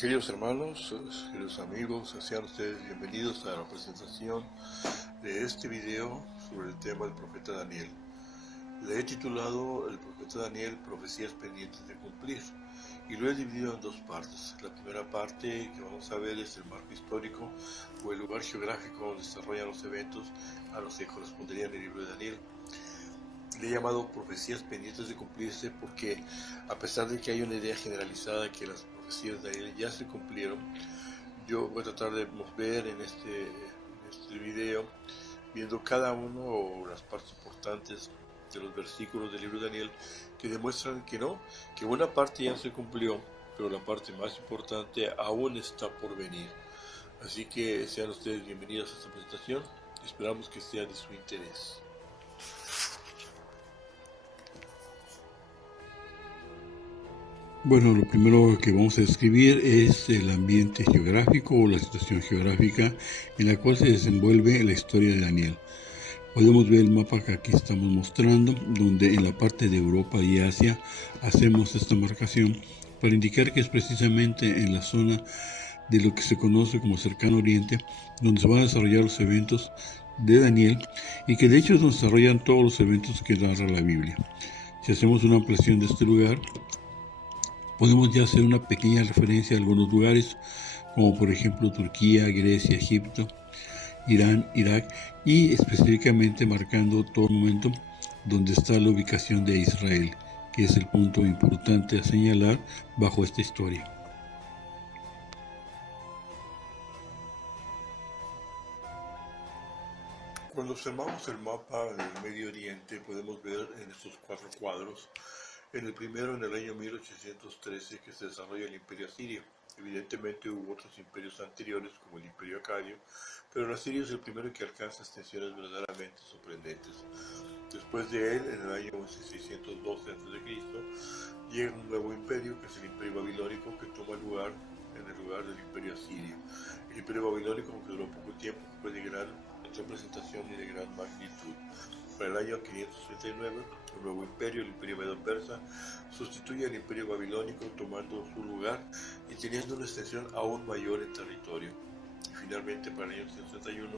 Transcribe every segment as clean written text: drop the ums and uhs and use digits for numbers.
Queridos hermanos, queridos amigos, sean ustedes bienvenidos a la presentación de este video sobre el tema del profeta Daniel. Le he titulado El profeta Daniel, profecías pendientes de cumplir, y lo he dividido en dos partes. La primera parte que vamos a ver es el marco histórico o el lugar geográfico donde se desarrollan los eventos a los que corresponderían el libro de Daniel. Le he llamado profecías pendientes de cumplirse porque, a pesar de que hay una idea generalizada que las profecías de Daniel ya se cumplieron, yo voy a tratar de ver en este video, viendo cada uno o las partes importantes de los versículos del libro de Daniel que demuestran que no, que una parte ya se cumplió, pero la parte más importante aún está por venir. Así que sean ustedes bienvenidos a esta presentación y esperamos que sea de su interés. Bueno, lo primero que vamos a describir es el ambiente geográfico o la situación geográfica en la cual se desenvuelve la historia de Daniel. Podemos ver el mapa que aquí estamos mostrando, donde en la parte de Europa y Asia hacemos esta marcación para indicar que es precisamente en la zona de lo que se conoce como Cercano Oriente, donde se van a desarrollar los eventos de Daniel y que de hecho se desarrollan todos los eventos que narra la Biblia. Si hacemos una ampliación de este lugar, podemos ya hacer una pequeña referencia a algunos lugares, como por ejemplo Turquía, Grecia, Egipto, Irán, Irak, y específicamente marcando todo el momento donde está la ubicación de Israel, que es el punto importante a señalar bajo esta historia. Cuando observamos el mapa del Medio Oriente, podemos ver en estos 4 cuadros, en el primero, en el año 1813, que se desarrolla el Imperio Asirio. Evidentemente hubo otros imperios anteriores, como el Imperio Acadio, pero el asirio es el primero que alcanza extensiones verdaderamente sorprendentes. Después de él, en el año 612 a.C., llega un nuevo imperio, que es el Imperio Babilónico, que toma lugar en el lugar del Imperio Asirio. El Imperio Babilónico, aunque duró poco tiempo, fue de gran representación y de gran magnitud. Para el año 539, un nuevo imperio, el Imperio Medo-Persa, sustituye al Imperio Babilónico, tomando su lugar y teniendo una extensión aún mayor en territorio. Y finalmente, para el año 131,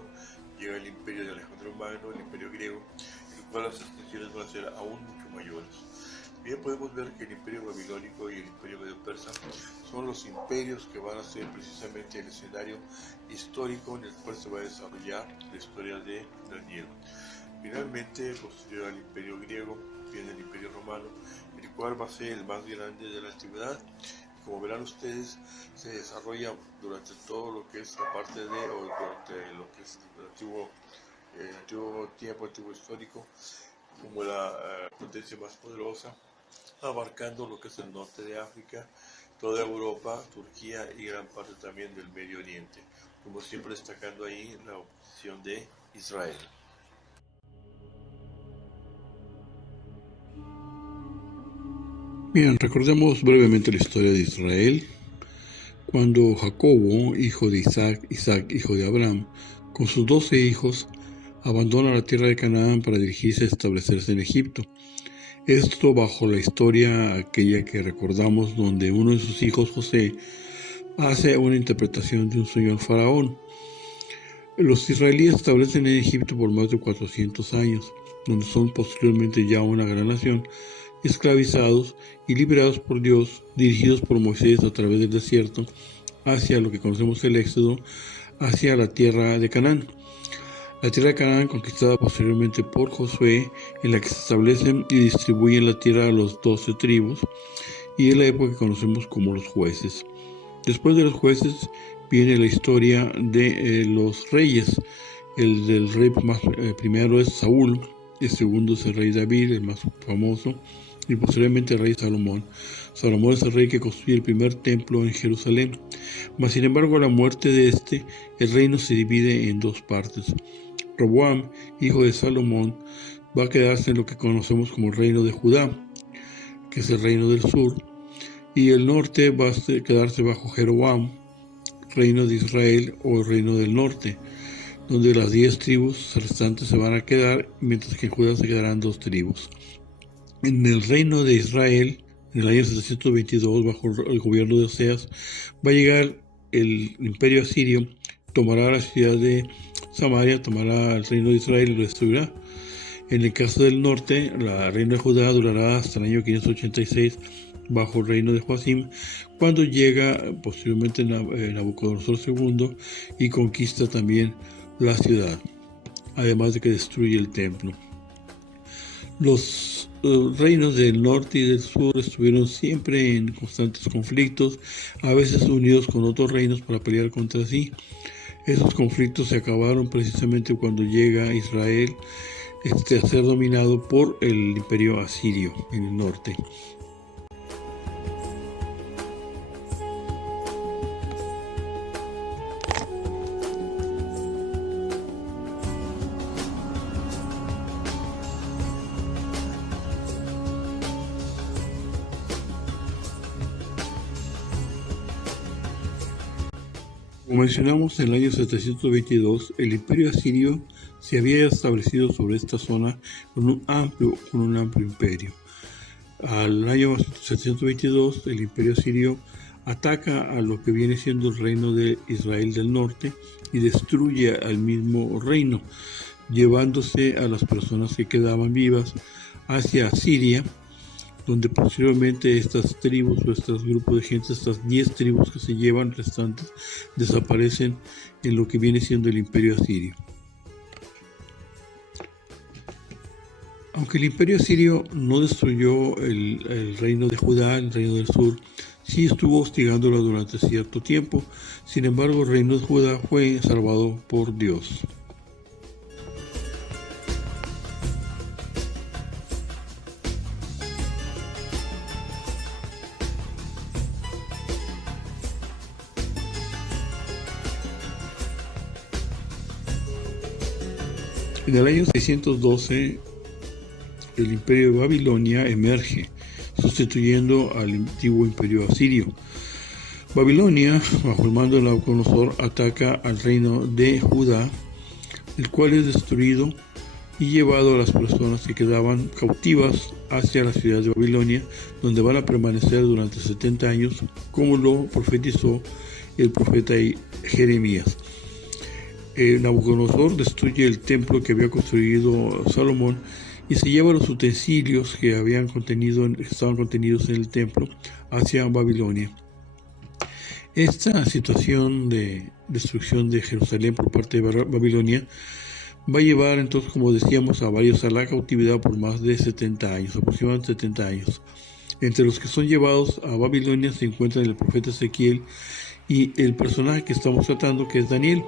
llega el Imperio de Alejandro Magno, el Imperio griego, en el cual las extensiones van a ser aún mucho mayores. Bien, podemos ver que el Imperio Babilónico y el Imperio Medo-Persa son los imperios que van a ser precisamente el escenario histórico en el cual se va a desarrollar la historia de Daniel. Finalmente, posterior al Imperio griego, viene el Imperio romano, el cual va a ser el más grande de la antigüedad. Como verán ustedes, se desarrolla durante todo lo que es la parte de, o durante lo que es el antiguo tiempo, antiguo histórico, como la potencia más poderosa, abarcando lo que es el norte de África, toda Europa, Turquía y gran parte también del Medio Oriente, como siempre destacando ahí la oposición de Israel. Bien, recordemos brevemente la historia de Israel. Cuando Jacobo, hijo de Isaac, hijo de Abraham, con sus 12 hijos, abandona la tierra de Canaán para dirigirse a establecerse en Egipto. Esto bajo la historia aquella que recordamos, donde uno de sus hijos, José, hace una interpretación de un sueño al faraón. Los israelíes se establecen en Egipto por más de 400 años, donde son posteriormente ya una gran nación, esclavizados y liberados por Dios, dirigidos por Moisés a través del desierto, hacia lo que conocemos el Éxodo, hacia la tierra de Canaán. La tierra de Canaán, conquistada posteriormente por Josué, en la que se establecen y distribuyen la tierra a los 12 tribus, y es la época que conocemos como los jueces. Después de los jueces viene la historia de los reyes. El del rey primero es Saúl, el segundo es el rey David, el más famoso, y posteriormente el rey Salomón. Salomón es el rey que construye el primer templo en Jerusalén. Mas sin embargo, a la muerte de este, el reino se divide en dos partes. Roboam, hijo de Salomón, va a quedarse en lo que conocemos como el reino de Judá, que es el reino del sur, y el norte va a quedarse bajo Jeroboam, reino de Israel o el reino del norte, donde las 10 tribus restantes se van a quedar, mientras que en Judá se quedarán 2 tribus. En el reino de Israel, en el año 722, bajo el gobierno de Oseas, va a llegar el imperio asirio, tomará la ciudad de Samaria, tomará el reino de Israel y lo destruirá. En el caso del norte, la reino de Judá durará hasta el año 586 bajo el reino de Joacim, cuando llega posteriormente Nabucodonosor II y conquista también la ciudad, además de que destruye el templo. Los reinos del norte y del sur estuvieron siempre en constantes conflictos, a veces unidos con otros reinos para pelear contra sí. Esos conflictos se acabaron precisamente cuando llega Israel a ser dominado por el imperio asirio en el norte. Como mencionamos, en el año 722, el imperio asirio se había establecido sobre esta zona con un amplio imperio. Al año 722, el imperio asirio ataca a lo que viene siendo el reino de Israel del norte y destruye al mismo reino, llevándose a las personas que quedaban vivas hacia Siria, donde posteriormente estas tribus o estos grupos de gente, estas 10 tribus que se llevan restantes, desaparecen en lo que viene siendo el imperio asirio. Aunque el imperio asirio no destruyó el reino de Judá, el reino del sur, sí estuvo hostigándolo durante cierto tiempo. Sin embargo, el reino de Judá fue salvado por Dios. En el año 612, el imperio de Babilonia emerge, sustituyendo al antiguo imperio asirio. Babilonia, bajo el mando de Nabucodonosor, ataca al reino de Judá, el cual es destruido y llevado a las personas que quedaban cautivas hacia la ciudad de Babilonia, donde van a permanecer durante 70 años, como lo profetizó el profeta Jeremías. Nabucodonosor destruye el templo que había construido Salomón y se lleva los utensilios que estaban contenidos en el templo hacia Babilonia. Esta situación de destrucción de Jerusalén por parte de Babilonia va a llevar entonces, como decíamos, a varios a la cautividad por más de 70 años, aproximadamente 70 años. Entre los que son llevados a Babilonia se encuentran el profeta Ezequiel y el personaje que estamos tratando, que es Daniel,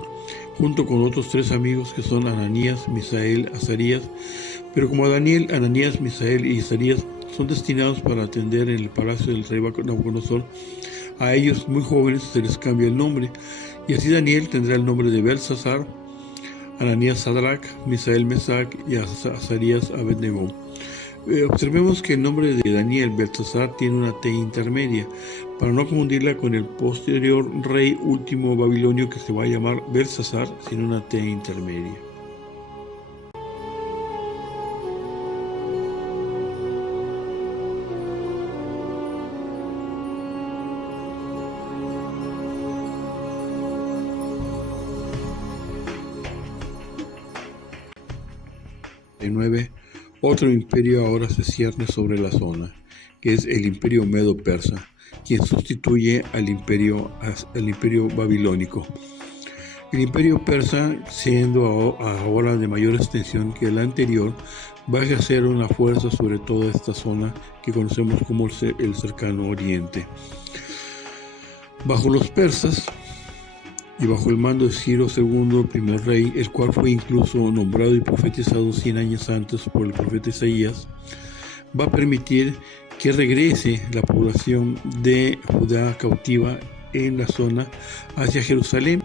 junto con otros 3 amigos que son Ananías, Misael, Azarías. Pero como Daniel, Ananías, Misael y Azarías son destinados para atender en el palacio del rey Nabucodonosor, a ellos muy jóvenes se les cambia el nombre, y así Daniel tendrá el nombre de Belsasar, Ananías Sadrach, Misael Mesac y Azarías Abednego. Observemos que el nombre de Daniel, Belsasar, tiene una T intermedia, para no confundirla con el posterior rey último babilonio que se va a llamar Belsasar, sin una T intermedia. Otro imperio ahora se cierne sobre la zona, que es el imperio medo-persa, quien sustituye al imperio babilónico. El imperio persa, siendo ahora de mayor extensión que el anterior, va a ejercer una fuerza sobre toda esta zona que conocemos como el cercano oriente. Bajo los persas, y bajo el mando de Ciro II, el primer rey, el cual fue incluso nombrado y profetizado 100 años antes por el profeta Isaías, va a permitir que regrese la población de Judá cautiva en la zona hacia Jerusalén,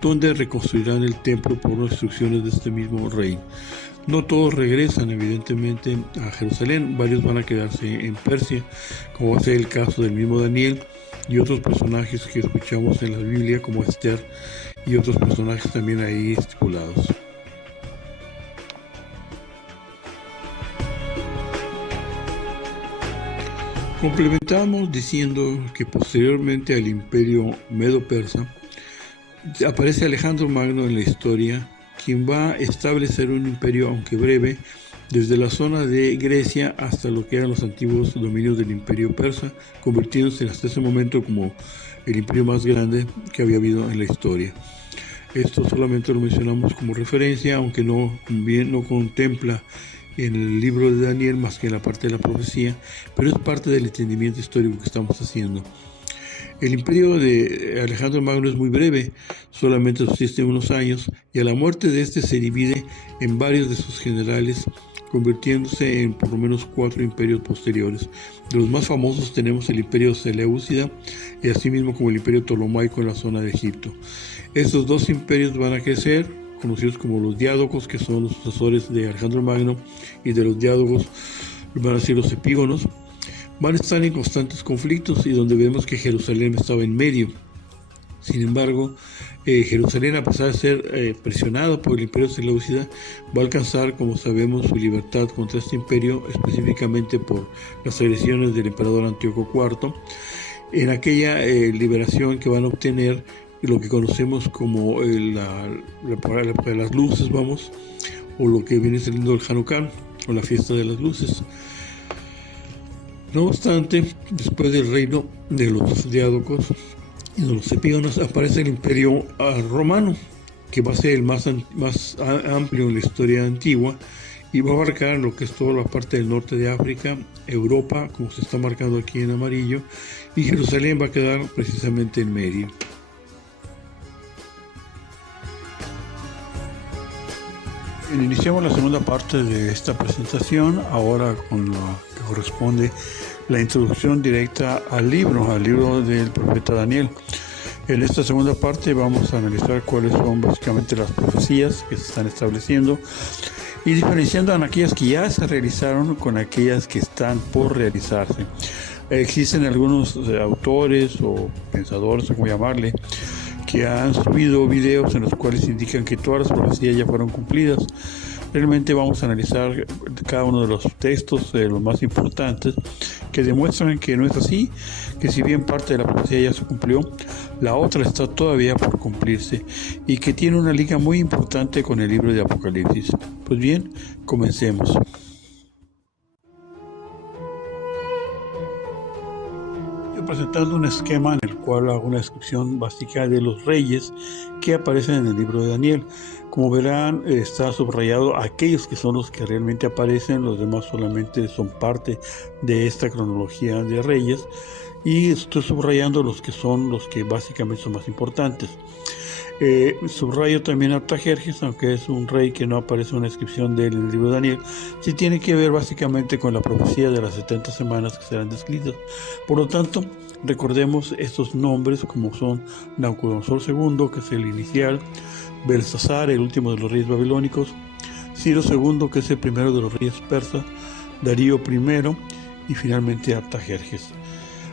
donde reconstruirán el templo por las instrucciones de este mismo rey. No todos regresan, evidentemente, a Jerusalén, varios van a quedarse en Persia, como va a ser el caso del mismo Daniel y otros personajes que escuchamos en la Biblia, como Esther y otros personajes también ahí estipulados. Complementamos diciendo que posteriormente al imperio medo-persa aparece Alejandro Magno en la historia, quien va a establecer un imperio, aunque breve, desde la zona de Grecia hasta lo que eran los antiguos dominios del imperio persa, convirtiéndose hasta ese momento como el imperio más grande que había habido en la historia. Esto solamente lo mencionamos como referencia, aunque no contempla en el libro de Daniel más que en la parte de la profecía, pero es parte del entendimiento histórico que estamos haciendo. El imperio de Alejandro Magno es muy breve, solamente subsiste unos años, y a la muerte de este se divide en varios de sus generales, convirtiéndose en por lo menos 4 imperios posteriores. De los más famosos tenemos el imperio Seleucida y asimismo como el imperio Ptolomaico en la zona de Egipto. Estos dos imperios van a crecer, conocidos como los diádocos, que son los sucesores de Alejandro Magno, y de los diádogos van a ser los epígonos. Van a estar en constantes conflictos y donde vemos que Jerusalén estaba en medio. Sin embargo, Jerusalén, a pesar de ser presionado por el imperio seleucida, va a alcanzar, como sabemos, su libertad contra este imperio, específicamente por las agresiones del emperador Antíoco IV. En aquella liberación que van a obtener lo que conocemos como la época de las luces, o lo que viene siendo el Hanukkah, o la fiesta de las luces. No obstante, después del reino de los diádocos y de los epígonos aparece el imperio romano, que va a ser el más amplio en la historia antigua y va a abarcar lo que es toda la parte del norte de África, Europa, como se está marcando aquí en amarillo, y Jerusalén va a quedar precisamente en medio. Iniciamos la segunda parte de esta presentación, ahora con lo que corresponde la introducción directa al libro del profeta Daniel. En esta segunda parte vamos a analizar cuáles son básicamente las profecías que se están estableciendo y diferenciando en aquellas que ya se realizaron con aquellas que están por realizarse. Existen algunos autores o pensadores, o como llamarle, que han subido videos en los cuales indican que todas las profecías ya fueron cumplidas. Realmente vamos a analizar cada uno de los textos, los más importantes, que demuestran que no es así, que si bien parte de la profecía ya se cumplió, la otra está todavía por cumplirse y que tiene una liga muy importante con el libro de Apocalipsis. Pues bien, comencemos. Presentando un esquema en el cual hago una descripción básica de los reyes que aparecen en el libro de Daniel. Como verán, está subrayado aquellos que son los que realmente aparecen, los demás solamente son parte de esta cronología de reyes, y estoy subrayando los que básicamente son más importantes. Subrayo también a Artajerjes, aunque es un rey que no aparece una descripción de él en el libro de Daniel, sí tiene que ver básicamente con la profecía de las 70 semanas que serán descritas. Por lo tanto, recordemos estos nombres como son Nabucodonosor II, que es el inicial, Belsasar, el último de los reyes babilónicos, Ciro II, que es el primero de los reyes persas, Darío I y finalmente Artajerjes.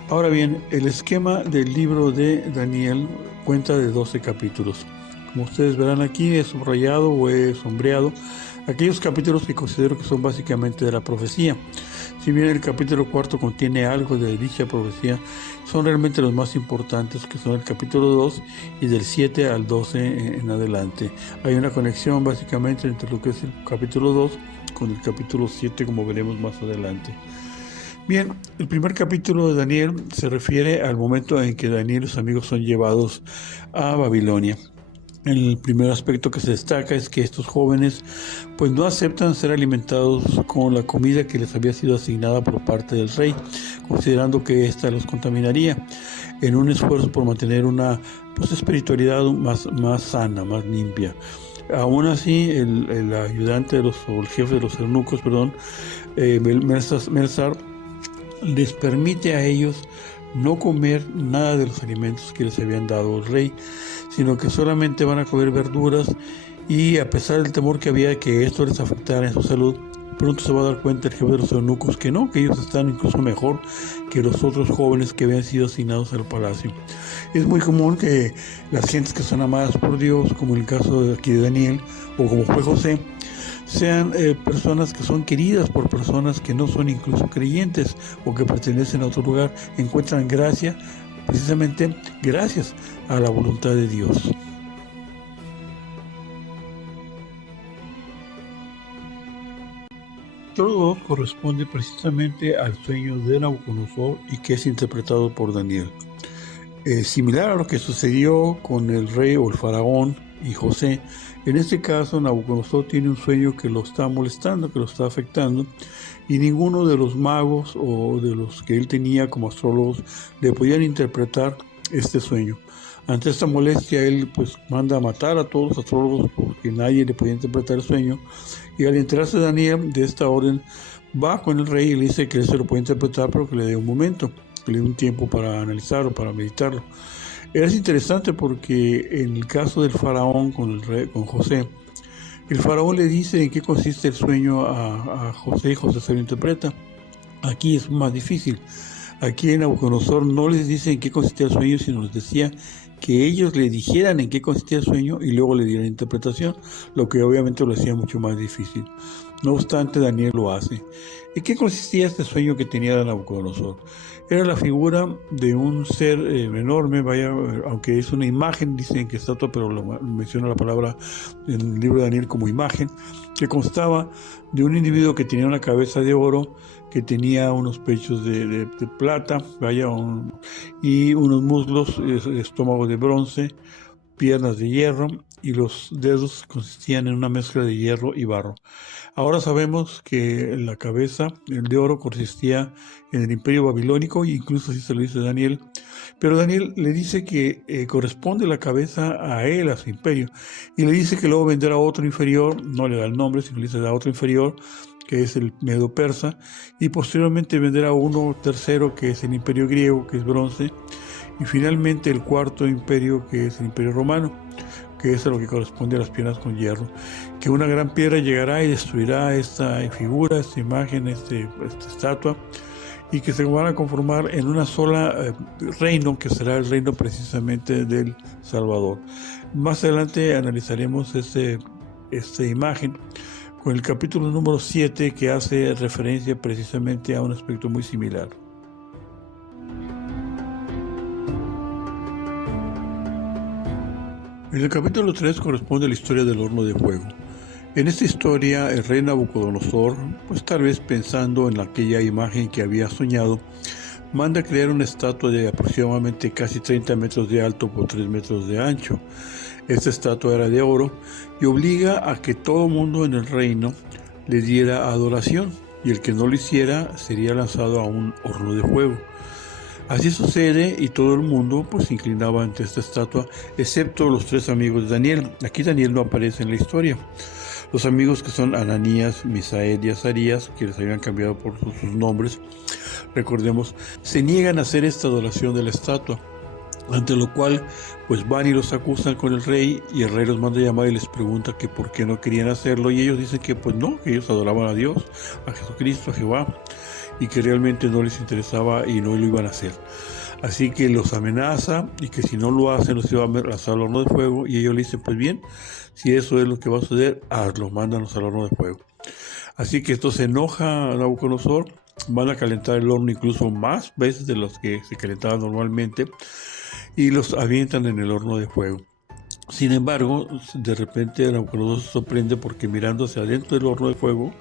Ahora bien, el esquema del libro de Daniel cuenta de 12 capítulos. Como ustedes verán aquí, he subrayado o he sombreado aquellos capítulos que considero que son básicamente de la profecía. Si bien el capítulo 4 contiene algo de dicha profecía, son realmente los más importantes, que son el capítulo 2 y del 7 al 12 en adelante. Hay una conexión básicamente entre lo que es el capítulo 2 con el capítulo 7, como veremos más adelante. Bien, el primer capítulo de Daniel se refiere al momento en que Daniel y sus amigos son llevados a Babilonia. El primer aspecto que se destaca es que estos jóvenes pues no aceptan ser alimentados con la comida que les había sido asignada por parte del rey, considerando que ésta los contaminaría, en un esfuerzo por mantener una espiritualidad más sana, más limpia. Aún así, el ayudante o el jefe de los eunucos, Belsasar, les permite a ellos no comer nada de los alimentos que les habían dado el rey, sino que solamente van a comer verduras, y a pesar del temor que había de que esto les afectara en su salud, Pronto se va a dar cuenta el jefe de los eunucos que no, que ellos están incluso mejor que los otros jóvenes que habían sido asignados al palacio. Es muy común que las gentes que son amadas por Dios, como en el caso de aquí de Daniel, o como fue José, sean personas que son queridas por personas que no son incluso creyentes o que pertenecen a otro lugar, encuentran gracia precisamente gracias a la voluntad de Dios. Capítulo 2 corresponde precisamente al sueño de Nabucodonosor y que es interpretado por Daniel. Similar a lo que sucedió con el rey o el faraón y José, en este caso Nabucodonosor tiene un sueño que lo está molestando, que lo está afectando, y ninguno de los magos o de los que él tenía como astrólogos le podían interpretar este sueño. Ante esta molestia, él pues manda a matar a todos los astrólogos porque nadie le podía interpretar el sueño. Y al enterarse Daniel de esta orden, va con el rey y le dice que él se lo puede interpretar, pero que le dé un momento, que le dé un tiempo para analizarlo, para meditarlo. Es interesante porque en el caso del faraón con José, el faraón le dice en qué consiste el sueño a José y José se lo interpreta. Aquí es más difícil. Aquí en Nabucodonosor no les dice en qué consistía el sueño, sino les decía que ellos le dijeran en qué consistía el sueño y luego le dieran interpretación, lo que obviamente lo hacía mucho más difícil. No obstante, Daniel lo hace. ¿En qué consistía este sueño que tenía Nabucodonosor? Era la figura de un ser enorme, aunque es una imagen, dicen que estatua, pero menciona la palabra en el libro de Daniel como imagen, que constaba de un individuo que tenía una cabeza de oro, que tenía unos pechos de plata, y unos muslos, estómago de bronce, piernas de hierro, y los dedos consistían en una mezcla de hierro y barro. Ahora sabemos que la cabeza, el de oro, consistía en el imperio babilónico, e incluso así se lo dice Daniel, pero Daniel le dice que corresponde la cabeza a él, a su imperio, y le dice que luego venderá a otro inferior, no le da el nombre, sino le dice a otro inferior, que es el Medo Persa, y posteriormente venderá a uno tercero, que es el imperio griego, que es bronce, y finalmente el cuarto imperio, que es el imperio romano, que es a lo que corresponde a las piernas con hierro, que una gran piedra llegará y destruirá esta figura, esta imagen, esta estatua, y que se van a conformar en una sola reino, que será el reino precisamente del Salvador. Más adelante analizaremos esta imagen con el capítulo número 7, que hace referencia precisamente a un aspecto muy similar. En el capítulo 3 corresponde a la historia del horno de fuego. En esta historia, el rey Nabucodonosor, pues tal vez pensando en aquella imagen que había soñado, manda crear una estatua de aproximadamente casi 30 metros de alto por 3 metros de ancho. Esta estatua era de oro y obliga a que todo mundo en el reino le diera adoración, y el que no lo hiciera sería lanzado a un horno de fuego. Así sucede y todo el mundo pues se inclinaba ante esta estatua, excepto los 3 amigos de Daniel. Aquí Daniel no aparece en la historia. Los amigos, que son Ananías, Misael y Azarías, que les habían cambiado por sus nombres, recordemos, se niegan a hacer esta adoración de la estatua, ante lo cual pues van y los acusan con el rey, y el rey los manda a llamar y les pregunta que por qué no querían hacerlo, y ellos dicen que pues no, que ellos adoraban a Dios, a Jesucristo, a Jehová, y que realmente no les interesaba y no lo iban a hacer. Así que los amenaza, y que si no lo hacen los iba a lanzar al horno de fuego, y ellos le dicen pues bien, si eso es lo que va a suceder, hazlo, mándanos al horno de fuego. Así que esto se enoja a Nabucodonosor, van a calentar el horno incluso más veces de los que se calentaban normalmente, y los avientan en el horno de fuego. Sin embargo, de repente Nabucodonosor se sorprende porque mirando hacia adentro del horno de fuego,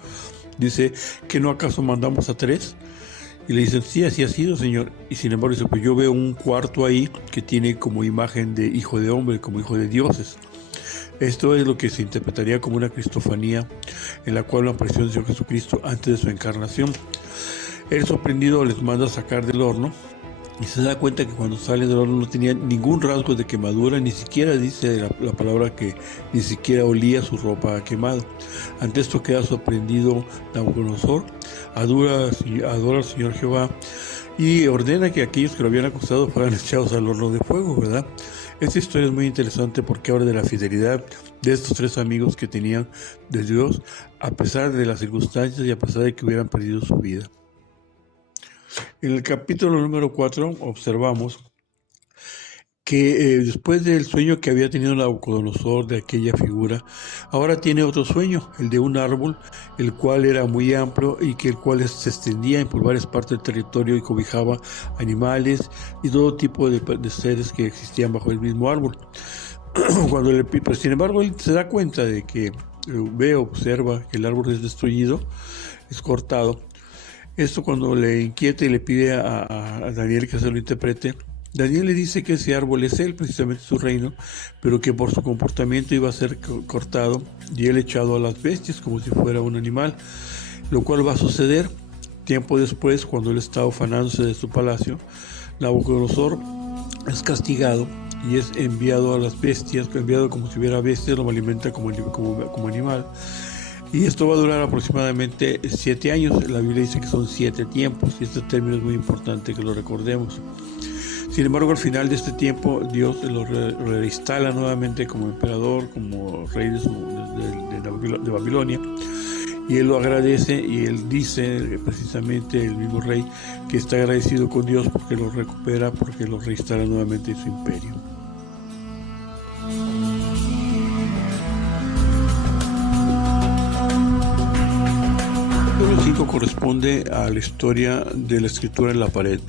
dice que no acaso mandamos a 3, y le dicen sí, así ha sido, señor, y sin embargo dice, pues yo veo un cuarto ahí que tiene como imagen de hijo de hombre, como hijo de dioses. Esto es lo que se interpretaría como una cristofanía, en la cual la aparición del Señor Jesucristo antes de su encarnación. El sorprendido les manda a sacar del horno, y se da cuenta que cuando salen del horno no tenían ningún rasgo de quemadura, ni siquiera dice la palabra que ni siquiera olía su ropa a quemado. Ante esto queda sorprendido Nabucodonosor, adora al Señor Jehová y ordena que aquellos que lo habían acusado fueran echados al horno de fuego, ¿verdad? Esta historia es muy interesante porque habla de la fidelidad de estos tres amigos que tenían de Dios a pesar de las circunstancias y a pesar de que hubieran perdido su vida. En el capítulo número 4 observamos que después del sueño que había tenido Nabucodonosor de aquella figura, ahora tiene otro sueño, el de un árbol, el cual era muy amplio y que el cual se extendía por varias partes del territorio y cobijaba animales y todo tipo de seres que existían bajo el mismo árbol. Pero sin embargo, él se da cuenta de que observa que el árbol es destruido, es cortado. Esto cuando le inquieta y le pide a Daniel que se lo interprete, Daniel le dice que ese árbol es él, precisamente su reino, pero que por su comportamiento iba a ser cortado y él echado a las bestias como si fuera un animal, lo cual va a suceder tiempo después cuando él está ufanándose de su palacio. Nabucodonosor es castigado y es enviado a las bestias, enviado como si hubiera bestias, lo alimenta como animal. Y esto va a durar aproximadamente 7 años. La Biblia dice que son 7 tiempos y este término es muy importante que lo recordemos. Sin embargo, al final de este tiempo, Dios lo reinstala nuevamente como emperador, como rey de Babilonia, y él lo agradece y él dice, precisamente el mismo rey, que está agradecido con Dios porque lo recupera, porque lo reinstala nuevamente en su imperio. El capítulo 5 corresponde a la historia de la escritura en la pared.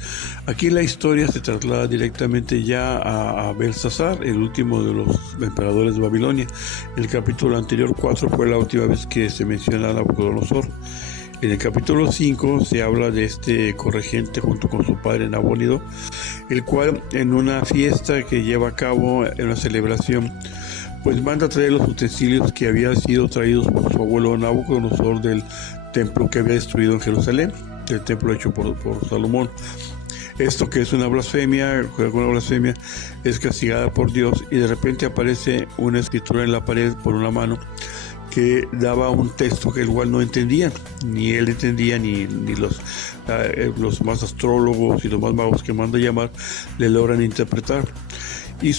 Aquí la historia se traslada directamente ya a Belsasar, el último de los emperadores de Babilonia. El capítulo anterior, 4, fue la última vez que se menciona a Nabucodonosor. En el capítulo 5 se habla de este corregente junto con su padre Nabónido, el cual en una fiesta que lleva a cabo, en una celebración, pues manda a traer los utensilios que habían sido traídos por su abuelo Nabucodonosor del templo que había destruido en Jerusalén, el templo hecho por Salomón. Esto, que es una blasfemia, es castigada por Dios, y de repente aparece una escritura en la pared por una mano que daba un texto que el cual no entendían, ni él entendía, ni los más astrólogos y los más magos que manda llamar le logran interpretar. Y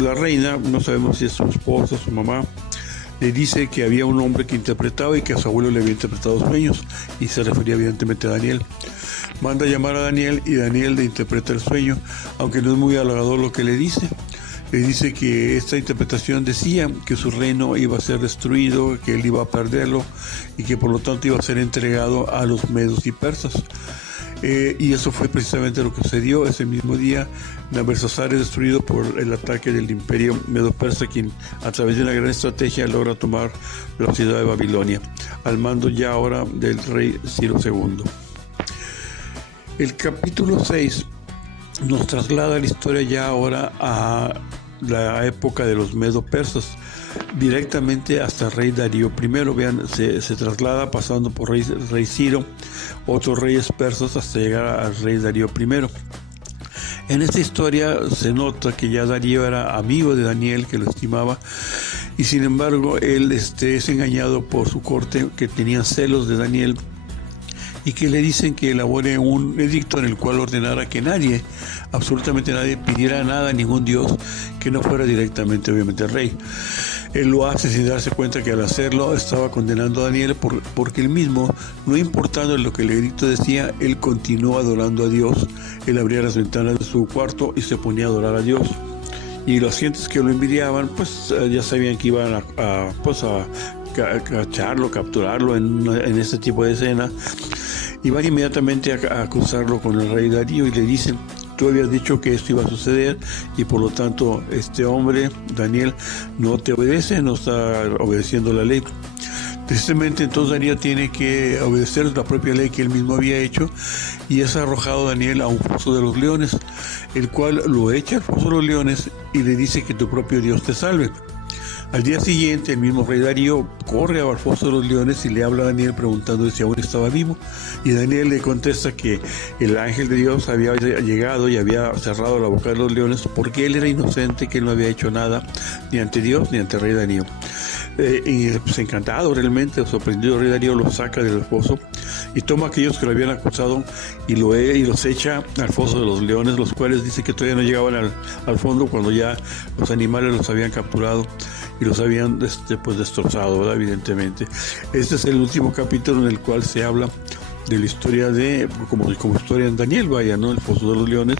la reina, no sabemos si es su esposa, su mamá, le dice que había un hombre que interpretaba y que a su abuelo le había interpretado sueños, y se refería evidentemente a Daniel. Manda a llamar a Daniel y Daniel le interpreta el sueño, aunque no es muy halagador lo que le dice. Le dice que esta interpretación decía que su reino iba a ser destruido, que él iba a perderlo y que por lo tanto iba a ser entregado a los medos y persas. Y eso fue precisamente lo que sucedió. Ese mismo día, Belsasar es destruido por el ataque del imperio medo-persa, quien a través de una gran estrategia logra tomar la ciudad de Babilonia, al mando ya ahora del rey Ciro II. El capítulo 6 nos traslada la historia ya ahora a la época de los medo-persas, directamente hasta el rey Darío I. Vean, se traslada pasando por rey Ciro, otros reyes persas, hasta llegar al rey Darío I. En esta historia se nota que ya Darío era amigo de Daniel, que lo estimaba, y sin embargo él es engañado por su corte, que tenían celos de Daniel, y que le dicen que elabore un edicto en el cual ordenara que nadie, absolutamente nadie, pidiera nada a ningún dios que no fuera directamente, obviamente, el rey. Él lo hace sin darse cuenta que al hacerlo estaba condenando a Daniel porque él mismo, no importando lo que el edicto decía, él continuó adorando a Dios. Él abría las ventanas de su cuarto y se ponía a adorar a Dios. Y los gentes que lo envidiaban, pues ya sabían que iban a cacharlo, capturarlo en este tipo de escena. Y van inmediatamente a acusarlo con el rey Darío y le dicen: tú habías dicho que esto iba a suceder y por lo tanto este hombre, Daniel, no te obedece, no está obedeciendo la ley. Tristemente, entonces Darío tiene que obedecer la propia ley que él mismo había hecho, y es arrojado Daniel a un foso de los leones, el cual lo echa al foso de los leones y le dice que tu propio Dios te salve. Al día siguiente, el mismo rey Darío corre al foso de los leones y le habla a Daniel preguntando si aún estaba vivo. Y Daniel le contesta que el ángel de Dios había llegado y había cerrado la boca de los leones porque él era inocente, que él no había hecho nada ni ante Dios ni ante el rey Darío. Y pues encantado, realmente sorprendido, el rey Darío lo saca del foso y toma a aquellos que lo habían acusado y los echa al foso de los leones, los cuales dice que todavía no llegaban al fondo cuando ya los animales los habían capturado y los habían pues destrozado, ¿verdad? Evidentemente. Este es el último capítulo en el cual se habla de la historia como historia en Daniel, vaya, ¿no? El foso de los leones,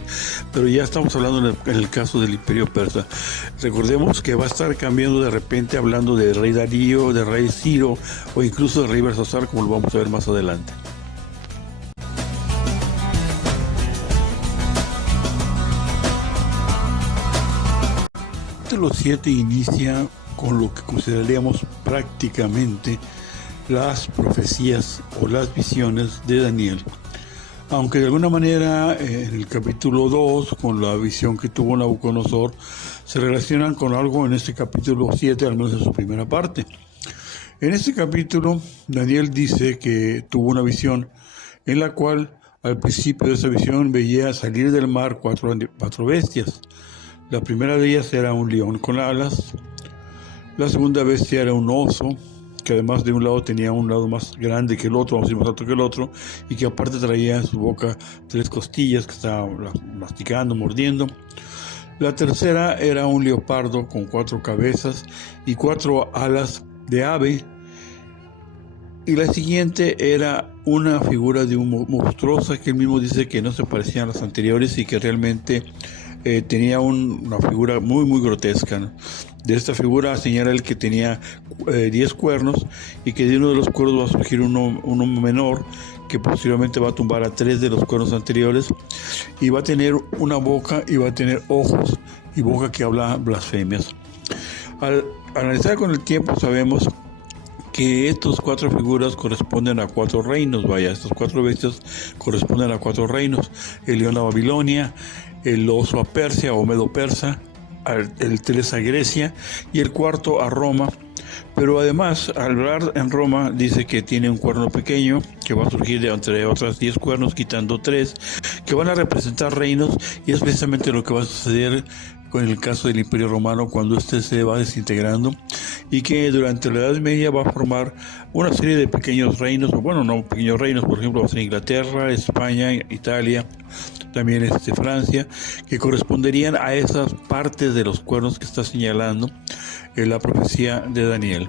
pero ya estamos hablando en el caso del Imperio Persa. Recordemos que va a estar cambiando de repente, hablando de rey Darío, de rey Ciro o incluso de rey Belsasar, como lo vamos a ver más adelante. Capítulo 7 inicia con lo que consideraríamos prácticamente las profecías o las visiones de Daniel. Aunque de alguna manera en el capítulo 2, con la visión que tuvo Nabucodonosor, se relacionan con algo en este capítulo 7, al menos en su primera parte. En este capítulo, Daniel dice que tuvo una visión en la cual al principio de esa visión veía salir del mar cuatro bestias. La primera de ellas era un león con alas, la segunda bestia era un oso, que además de un lado tenía un lado más grande que el otro, más alto que el otro, y que aparte traía en su boca 3 costillas que estaba masticando, mordiendo. La tercera era un leopardo con 4 cabezas y 4 alas de ave. Y la siguiente era una figura de un monstruosa que él mismo dice que no se parecían a las anteriores y que realmente tenía una figura muy muy grotesca, ¿no? De esta figura señala él que tenía 10 cuernos y que de uno de los cuernos va a surgir uno menor que posteriormente va a tumbar a 3 de los cuernos anteriores y va a tener una boca y va a tener ojos y boca que habla blasfemias. Al analizar con el tiempo sabemos que estas 4 figuras corresponden a 4 reinos, vaya, estas 4 bestias corresponden a 4 reinos: el león a Babilonia, el oso a Persia o Medo-Persa, el 3 a Grecia y el 4 a Roma. Pero además, al hablar en Roma, dice que tiene un cuerno pequeño que va a surgir de entre otras 10 cuernos, quitando 3, que van a representar reinos, y es precisamente lo que va a suceder con el caso del Imperio Romano cuando este se va desintegrando, y que durante la Edad Media va a formar una serie de pequeños reinos, o bueno, no pequeños reinos, por ejemplo va a ser Inglaterra, España, Italia, también Francia, que corresponderían a esas partes de los cuernos que está señalando en la profecía de Daniel.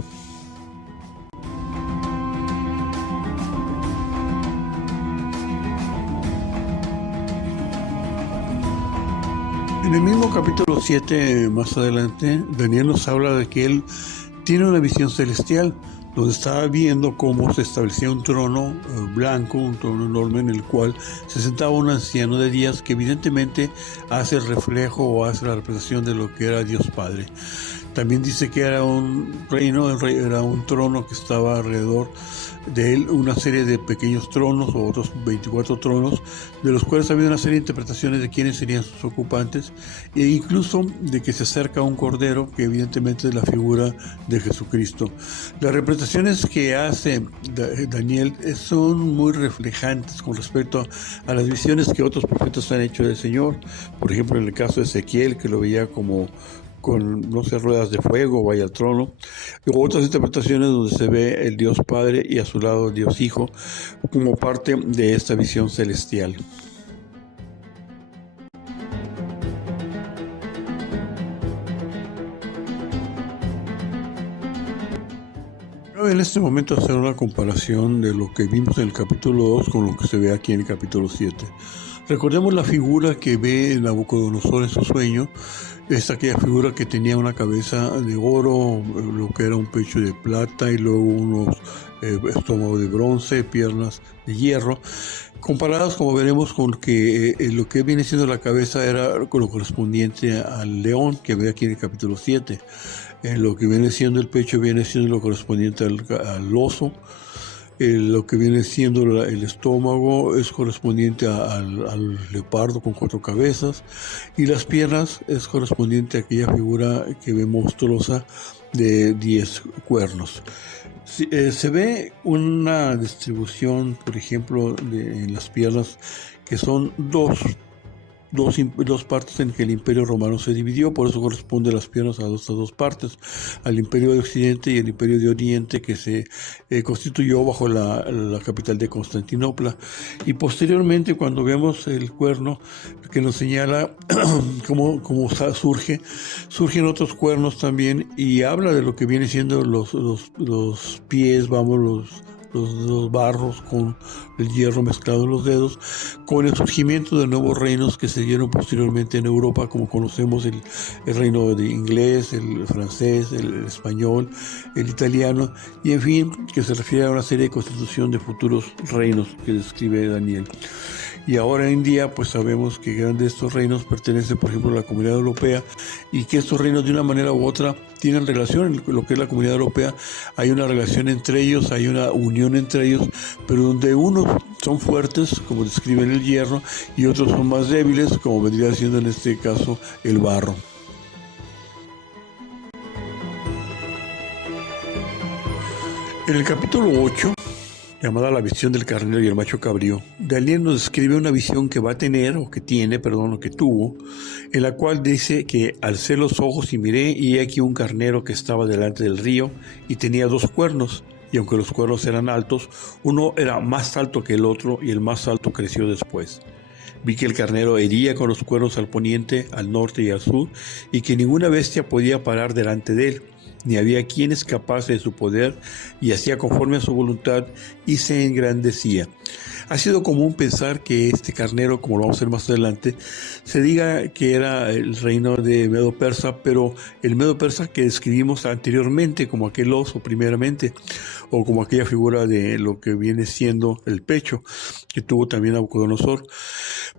En el mismo capítulo 7, más adelante, Daniel nos habla de que él tiene una visión celestial, donde estaba viendo cómo se establecía un trono blanco, un trono enorme en el cual se sentaba un anciano de días que evidentemente hace el reflejo o hace la representación de lo que era Dios Padre. También dice que era un reino, era un trono que estaba alrededor de él, una serie de pequeños tronos o otros 24 tronos, de los cuales había una serie de interpretaciones de quiénes serían sus ocupantes, e incluso de que se acerca un cordero, que evidentemente es la figura de Jesucristo. Las representaciones que hace Daniel son muy reflejantes con respecto a las visiones que otros profetas han hecho del Señor. Por ejemplo, en el caso de Ezequiel, que lo veía como con, no sé, ruedas de fuego, vaya al trono, o otras interpretaciones donde se ve el Dios Padre y a su lado el Dios Hijo como parte de esta visión celestial. Cabe en este momento hacer una comparación de lo que vimos en el capítulo 2 con lo que se ve aquí en el capítulo 7. Recordemos la figura que ve Nabucodonosor en su sueño. Es aquella figura que tenía una cabeza de oro, lo que era un pecho de plata y luego unos estómagos de bronce, piernas de hierro, comparadas, como veremos, con que lo que viene siendo la cabeza era lo correspondiente al león que ve aquí en el capítulo 7. Lo que viene siendo el pecho viene siendo lo correspondiente al oso. Lo que viene siendo el estómago es correspondiente al leopardo con 4 cabezas, y las piernas es correspondiente a aquella figura que ve monstruosa de 10 cuernos. Se ve una distribución, por ejemplo, en las piernas, que son 2 dos partes en que el Imperio Romano se dividió, por eso corresponde las piernas a estas dos partes, al Imperio de Occidente y el Imperio de Oriente, que se constituyó bajo la capital de Constantinopla. Y posteriormente, cuando vemos el cuerno que nos señala cómo surgen otros cuernos también, y habla de lo que viene siendo los pies, los barros con el hierro mezclado en los dedos, con el surgimiento de nuevos reinos que se dieron posteriormente en Europa, como conocemos el reino de inglés, el francés, el español, el italiano, y en fin, que se refiere a una serie de constitución de futuros reinos que describe Daniel. Y ahora en día pues sabemos que grandes de estos reinos pertenecen, por ejemplo, a la Comunidad Europea, y que estos reinos de una manera u otra tienen relación en lo que es la Comunidad Europea. Hay una relación entre ellos, hay una unión entre ellos, pero donde unos son fuertes, como describen el hierro, y otros son más débiles, como vendría siendo en este caso el barro. En el capítulo 8, llamada La visión del carnero y el macho cabrío, Daniel nos describe una visión que va a tener, o que tuvo, en la cual dice que alcé los ojos y miré, y he aquí un carnero que estaba delante del río, y tenía dos cuernos, y aunque los cuernos eran altos, uno era más alto que el otro, y el más alto creció después. Vi que el carnero hería con los cuernos al poniente, al norte y al sur, y que ninguna bestia podía parar delante de él, ni había quien escapase de su poder, y hacía conforme a su voluntad, y se engrandecía. Ha sido común pensar que este carnero, como lo vamos a ver más adelante, se diga que era el reino de Medo-Persa, pero el Medo-Persa que describimos anteriormente como aquel oso primeramente, o como aquella figura de lo que viene siendo el pecho, que tuvo también Nabucodonosor.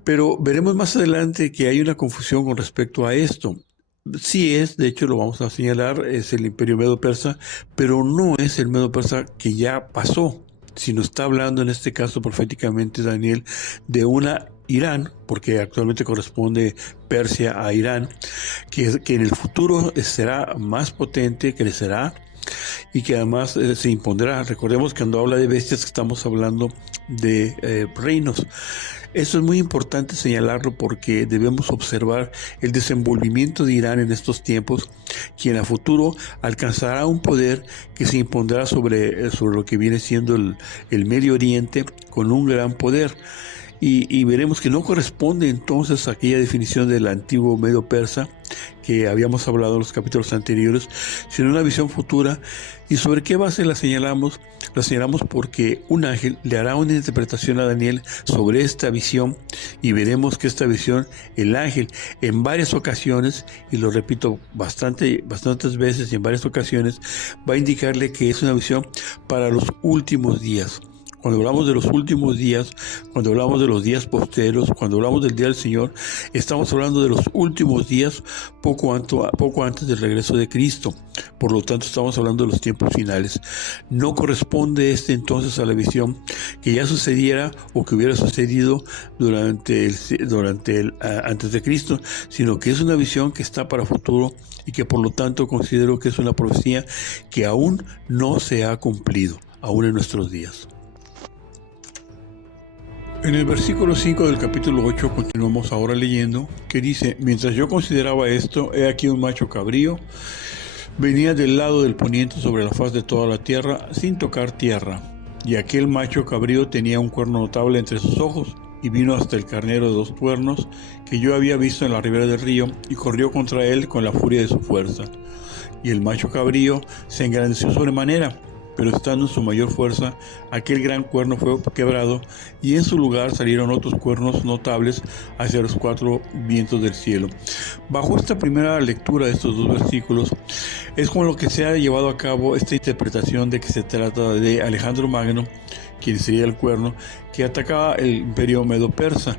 Pero veremos más adelante que hay una confusión con respecto a esto. Sí es, de hecho lo vamos a señalar, es el Imperio Medo-Persa, pero no es el Medo-Persa que ya pasó, sino está hablando en este caso proféticamente Daniel de una Irán, porque actualmente corresponde Persia a Irán, que en el futuro será más potente, crecerá, y que además se impondrá. Recordemos que cuando habla de bestias estamos hablando de reinos. Eso es muy importante señalarlo, porque debemos observar el desenvolvimiento de Irán en estos tiempos, quien a futuro alcanzará un poder que se impondrá sobre lo que viene siendo el Medio Oriente con un gran poder. Y veremos que no corresponde entonces a aquella definición del antiguo Medo Persa que habíamos hablado en los capítulos anteriores, sino una visión futura. ¿Y sobre qué base la señalamos? La señalamos porque un ángel le hará una interpretación a Daniel sobre esta visión, y veremos que esta visión, el ángel en varias ocasiones, y lo repito bastantes veces y en varias ocasiones, va a indicarle que es una visión para los últimos días. Cuando hablamos de los últimos días, cuando hablamos de los días posteros, cuando hablamos del día del Señor, estamos hablando de los últimos días poco antes del regreso de Cristo. Por lo tanto, estamos hablando de los tiempos finales. No corresponde entonces a la visión que ya sucediera o que hubiera sucedido antes de Cristo, sino que es una visión que está para futuro, y que por lo tanto considero que es una profecía que aún no se ha cumplido, aún en nuestros días. En el versículo 5 del capítulo 8 continuamos ahora leyendo, que dice: mientras yo consideraba esto, he aquí un macho cabrío venía del lado del poniente sobre la faz de toda la tierra, sin tocar tierra. Y aquel macho cabrío tenía un cuerno notable entre sus ojos, y vino hasta el carnero de 2 cuernos que yo había visto en la ribera del río, y corrió contra él con la furia de su fuerza. Y el macho cabrío se engrandeció sobremanera, pero estando en su mayor fuerza, aquel gran cuerno fue quebrado, y en su lugar salieron otros cuernos notables hacia los 4 vientos del cielo. Bajo esta primera lectura de estos 2 versículos, es con lo que se ha llevado a cabo esta interpretación de que se trata de Alejandro Magno, quien sería el cuerno, que atacaba el imperio Medo-Persa.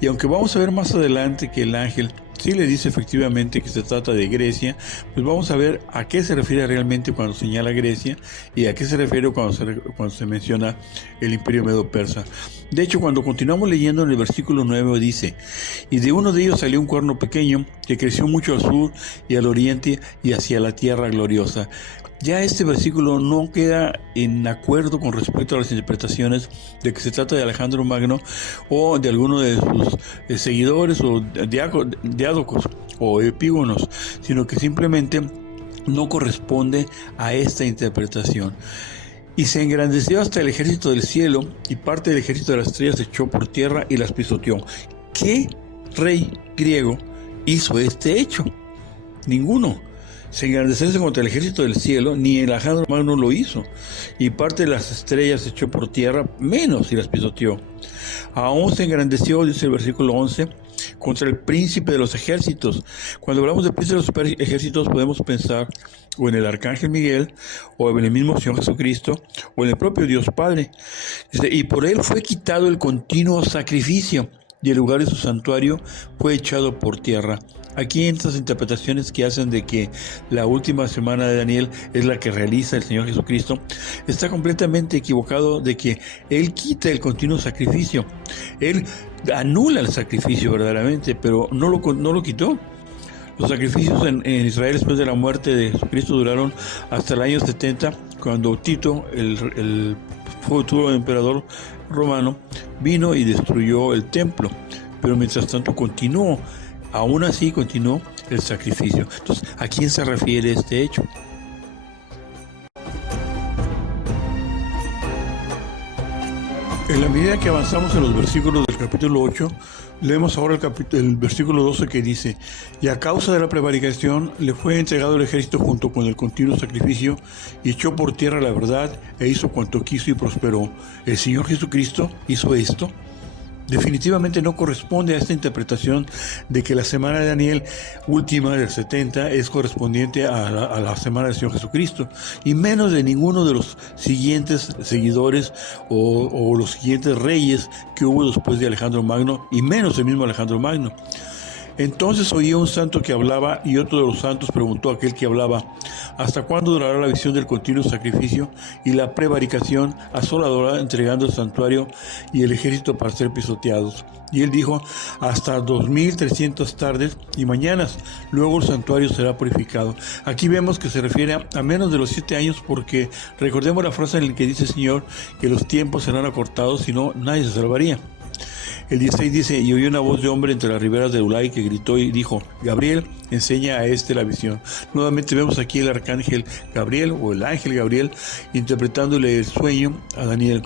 Y aunque vamos a ver más adelante que el ángel si le dice efectivamente que se trata de Grecia, pues vamos a ver a qué se refiere realmente cuando señala Grecia y a qué se refiere cuando se menciona el imperio medo-persa. De hecho, cuando continuamos leyendo en el versículo 9 dice: y de uno de ellos salió un cuerno pequeño que creció mucho al sur y al oriente y hacia la tierra gloriosa. Ya este versículo no queda en acuerdo con respecto a las interpretaciones de que se trata de Alejandro Magno o de alguno de sus seguidores o diádocos o epígonos, sino que simplemente no corresponde a esta interpretación. Y se engrandeció hasta el ejército del cielo, y parte del ejército de las estrellas se echó por tierra y las pisoteó. ¿Qué rey griego hizo este hecho? Ninguno. Se engrandecerse contra el ejército del cielo, ni el Alejandro Magno lo hizo, y parte de las estrellas se echó por tierra, menos y las pisoteó. Aún se engrandeció, dice el versículo 11, contra el príncipe de los ejércitos. Cuando hablamos del príncipe de los ejércitos podemos pensar o en el arcángel Miguel, o en el mismo Señor Jesucristo, o en el propio Dios Padre. Y por él fue quitado el continuo sacrificio, y el lugar de su santuario fue echado por tierra. Aquí en estas interpretaciones que hacen de que la última semana de Daniel es la que realiza el Señor Jesucristo, está completamente equivocado de que Él quita el continuo sacrificio. Él anula el sacrificio verdaderamente, pero no lo quitó. Los sacrificios en Israel después de la muerte de Jesucristo duraron hasta el año 70, cuando Tito, el futuro emperador romano, vino y destruyó el templo. Pero mientras tanto continuó. Aún así continuó el sacrificio. Entonces, ¿a quién se refiere este hecho? En la medida que avanzamos en los versículos del capítulo 8, leemos ahora el versículo 12 que dice: y a causa de la prevaricación le fue entregado el ejército junto con el continuo sacrificio, y echó por tierra la verdad, e hizo cuanto quiso y prosperó. ¿El Señor Jesucristo hizo esto? Definitivamente no corresponde a esta interpretación de que la semana de Daniel última del 70 es correspondiente a la semana del Señor Jesucristo, y menos de ninguno de los siguientes seguidores o los siguientes reyes que hubo después de Alejandro Magno, y menos el mismo Alejandro Magno. Entonces oía un santo que hablaba, y otro de los santos preguntó a aquel que hablaba: ¿hasta cuándo durará la visión del continuo sacrificio y la prevaricación asoladora, entregando el santuario y el ejército para ser pisoteados? Y él dijo: hasta 2300 tardes y mañanas, luego el santuario será purificado. Aquí vemos que se refiere a menos de los 7 años, porque recordemos la frase en la que dice el Señor que los tiempos serán acortados, si no, nadie se salvaría. El 16 dice: y oyó una voz de hombre entre las riberas de Ulai que gritó y dijo: Gabriel, enseña a este la visión. Nuevamente vemos aquí el arcángel Gabriel o el ángel Gabriel interpretándole el sueño a Daniel.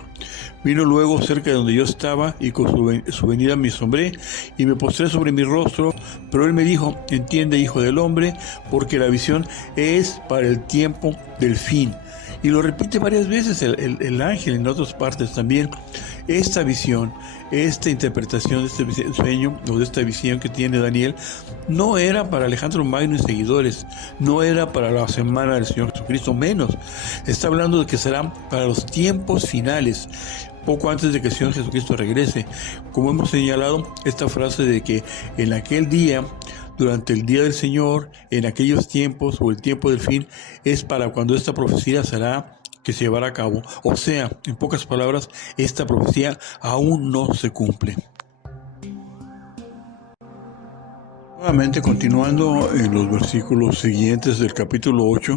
Vino luego cerca de donde yo estaba, y con su venida me asombré y me postré sobre mi rostro, pero él me dijo: entiende, hijo del hombre, porque la visión es para el tiempo del fin. Y lo repite varias veces el ángel en otras partes también. Esta visión, esta interpretación de este sueño o de esta visión que tiene Daniel, no era para Alejandro Magno y seguidores, no era para la semana del Señor Jesucristo, menos. Está hablando de que será para los tiempos finales, poco antes de que el Señor Jesucristo regrese. Como hemos señalado, esta frase de que en aquel día, durante el día del Señor, en aquellos tiempos o el tiempo del fin, es para cuando esta profecía que se llevará a cabo. O sea, en pocas palabras, esta profecía aún no se cumple. Nuevamente, continuando en los versículos siguientes del capítulo 8,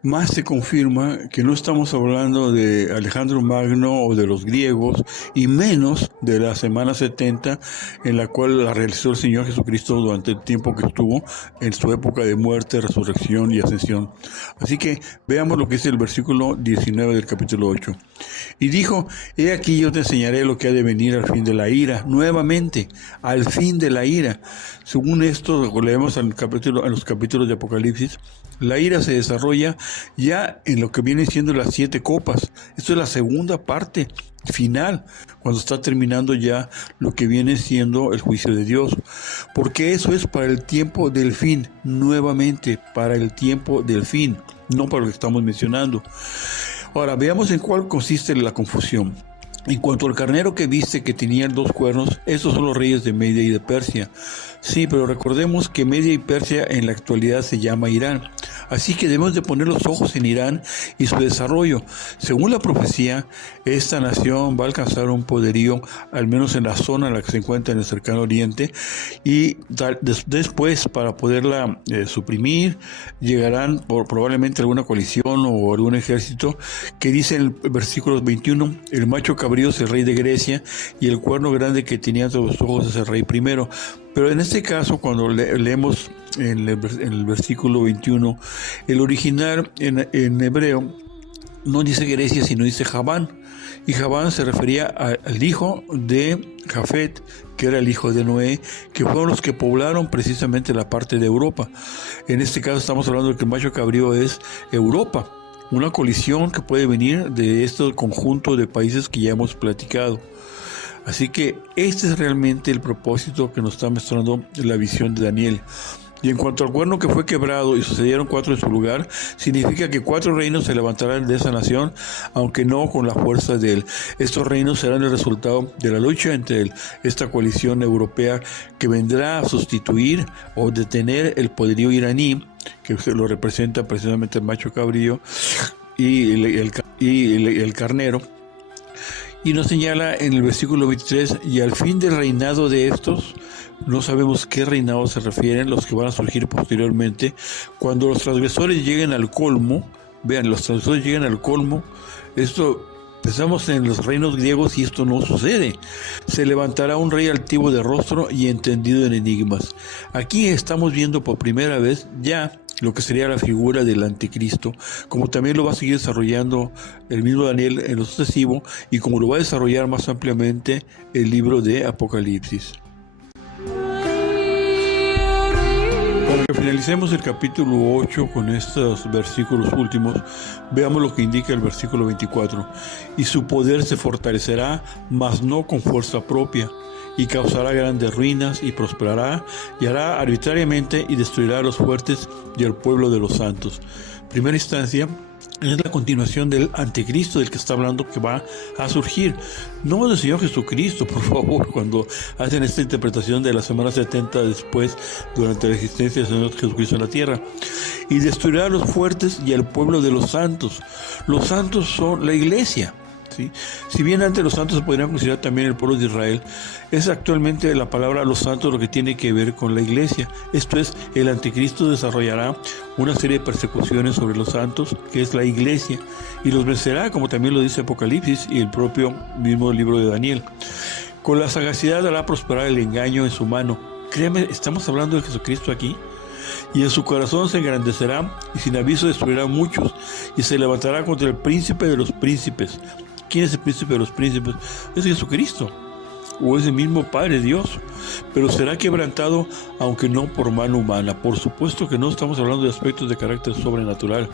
más se confirma que no estamos hablando de Alejandro Magno o de los griegos, y menos de la semana 70 en la cual la realizó el Señor Jesucristo durante el tiempo que estuvo en su época de muerte, resurrección y ascensión. Así que veamos lo que es el versículo 19 del capítulo 8. Y dijo: he aquí yo te enseñaré lo que ha de venir al fin de la ira, nuevamente, al fin de la ira. Según esto, leemos en los capítulos de Apocalipsis, la ira se desarrolla ya en lo que viene siendo las 7 copas. Esto es la segunda parte final, cuando está terminando ya lo que viene siendo el juicio de Dios, porque eso es para el tiempo del fin, nuevamente para el tiempo del fin, no para lo que estamos mencionando. Ahora, veamos en cuál consiste la confusión. En cuanto al carnero que viste que tenía 2 cuernos, estos son los reyes de Media y de Persia. Sí, pero recordemos que Media y Persia en la actualidad se llama Irán. Así que debemos de poner los ojos en Irán y su desarrollo. Según la profecía, esta nación va a alcanzar un poderío, al menos en la zona en la que se encuentra en el cercano oriente, y después, para poderla suprimir, llegarán probablemente alguna coalición o algún ejército que dice en el versículo 21, el macho cabrío es el rey de Grecia y el cuerno grande que tenía entre los ojos es el rey primero. Pero en este caso, cuando leemos en el versículo 21, el original en hebreo no dice Grecia, sino dice Javán. Y Javán se refería al hijo de Jafet, que era el hijo de Noé, que fueron los que poblaron precisamente la parte de Europa. En este caso estamos hablando de que el macho cabrío es Europa, una colisión que puede venir de este conjunto de países que ya hemos platicado. Así que este es realmente el propósito que nos está mostrando la visión de Daniel. Y en cuanto al cuerno que fue quebrado y sucedieron 4 en su lugar, significa que 4 reinos se levantarán de esa nación, aunque no con la fuerza de él. Estos reinos serán el resultado de la lucha entre esta coalición europea que vendrá a sustituir o detener el poderío iraní, que lo representa precisamente el macho cabrío y el carnero. Y nos señala en el versículo 23, y al fin del reinado de estos, no sabemos qué reinado se refieren, los que van a surgir posteriormente, cuando los transgresores lleguen al colmo, vean, los transgresores lleguen al colmo, esto, pensamos en los reinos griegos y esto no sucede, se levantará un rey altivo de rostro y entendido en enigmas. Aquí estamos viendo por primera vez ya lo que sería la figura del anticristo, como también lo va a seguir desarrollando el mismo Daniel en lo sucesivo y como lo va a desarrollar más ampliamente el libro de Apocalipsis. Para que finalicemos el capítulo 8 con estos versículos últimos, veamos lo que indica el versículo 24. Y su poder se fortalecerá, mas no con fuerza propia, y causará grandes ruinas, y prosperará, y hará arbitrariamente, y destruirá a los fuertes y al pueblo de los santos. Primera instancia, es la continuación del anticristo del que está hablando, que va a surgir. No del Señor Jesucristo, por favor, cuando hacen esta interpretación de la semana 70 después, durante la existencia del Señor Jesucristo en la tierra. Y destruirá a los fuertes y al pueblo de los santos. Los santos son la iglesia. ¿Sí? Si bien antes los santos se podrían considerar también el pueblo de Israel, es actualmente la palabra los santos lo que tiene que ver con la iglesia. Esto es, el anticristo desarrollará una serie de persecuciones sobre los santos, que es la iglesia, y los vencerá, como también lo dice Apocalipsis y el propio mismo libro de Daniel. Con la sagacidad hará prosperar el engaño en su mano. Créeme, estamos hablando de Jesucristo aquí. Y en su corazón se engrandecerá, y sin aviso destruirá a muchos, y se levantará contra el príncipe de los príncipes. ¿Quién es el príncipe de los príncipes? Es Jesucristo, o es el mismo Padre Dios, pero será quebrantado, aunque no por mano humana. Por supuesto que no estamos hablando de aspectos de carácter sobrenatural.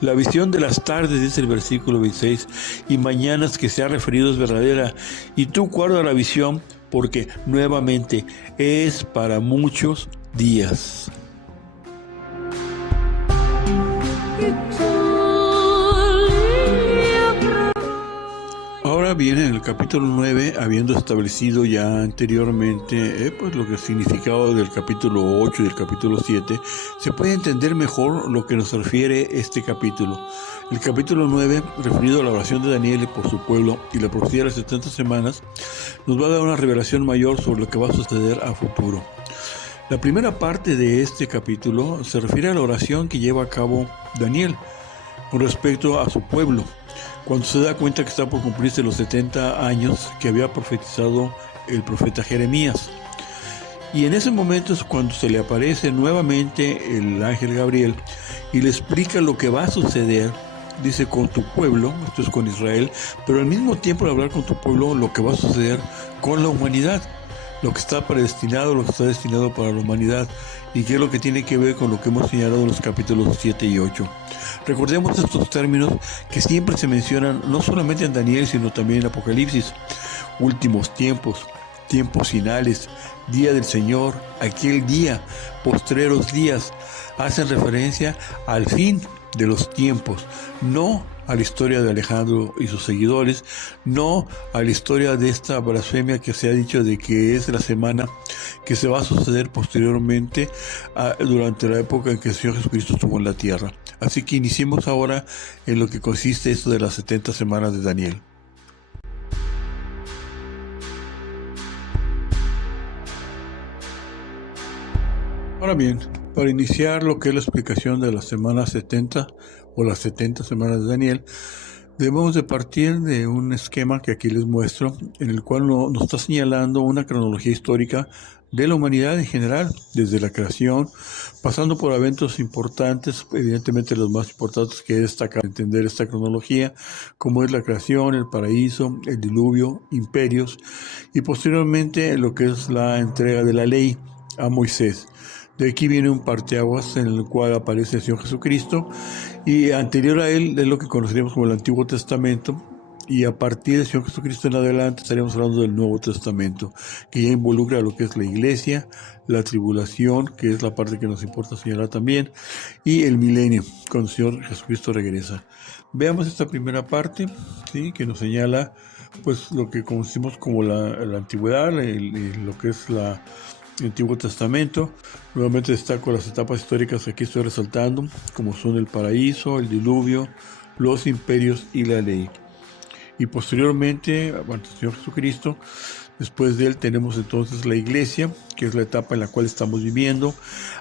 La visión de las tardes, dice el versículo 26, y mañanas que se ha referido es verdadera, y tú guarda la visión, porque nuevamente es para muchos días. Ahora bien, en el capítulo 9, habiendo establecido ya anteriormente pues lo que es significado del capítulo 8 y del capítulo 7, se puede entender mejor lo que nos refiere este capítulo. El capítulo 9, referido a la oración de Daniel por su pueblo y la profecía de las 70 semanas, nos va a dar una revelación mayor sobre lo que va a suceder a futuro. La primera parte de este capítulo se refiere a la oración que lleva a cabo Daniel con respecto a su pueblo, cuando se da cuenta que está por cumplirse los 70 años que había profetizado el profeta Jeremías. Y en ese momento es cuando se le aparece nuevamente el ángel Gabriel y le explica lo que va a suceder. Dice, con tu pueblo, esto es con Israel, pero al mismo tiempo al hablar con tu pueblo, lo que va a suceder con la humanidad, lo que está predestinado, lo que está destinado para la humanidad, y qué es lo que tiene que ver con lo que hemos señalado en los capítulos 7 y 8. Recordemos estos términos que siempre se mencionan no solamente en Daniel, sino también en Apocalipsis: últimos tiempos, tiempos finales, día del Señor, aquel día, postreros días, hacen referencia al fin de los tiempos, no a la historia de Alejandro y sus seguidores, no a la historia de esta blasfemia que se ha dicho de que es la semana que se va a suceder posteriormente durante la época en que el Señor Jesucristo estuvo en la tierra. Así que iniciemos ahora en lo que consiste esto de las 70 semanas de Daniel. Ahora bien, para iniciar lo que es la explicación de las semanas 70 o las 70 semanas de Daniel, debemos de partir de un esquema que aquí les muestro, en el cual nos está señalando una cronología histórica de la humanidad en general, desde la creación, pasando por eventos importantes, evidentemente los más importantes que destacar entender esta cronología, como es la creación, el paraíso, el diluvio, imperios, y posteriormente lo que es la entrega de la ley a Moisés. De aquí viene un parteaguas en el cual aparece el Señor Jesucristo, y anterior a él es lo que conoceríamos como el Antiguo Testamento, y a partir del Señor Jesucristo en adelante estaríamos hablando del Nuevo Testamento, que ya involucra lo que es la iglesia, la tribulación, que es la parte que nos importa señalar también, y el milenio, cuando el Señor Jesucristo regresa. Veamos esta primera parte, ¿sí?, que nos señala pues lo que conocemos como la antigüedad, lo que es el Antiguo Testamento. Nuevamente destaco las etapas históricas que aquí estoy resaltando, como son el paraíso, el diluvio, los imperios y la ley. Y posteriormente, ante el Señor Jesucristo, después de él tenemos entonces la iglesia, que es la etapa en la cual estamos viviendo.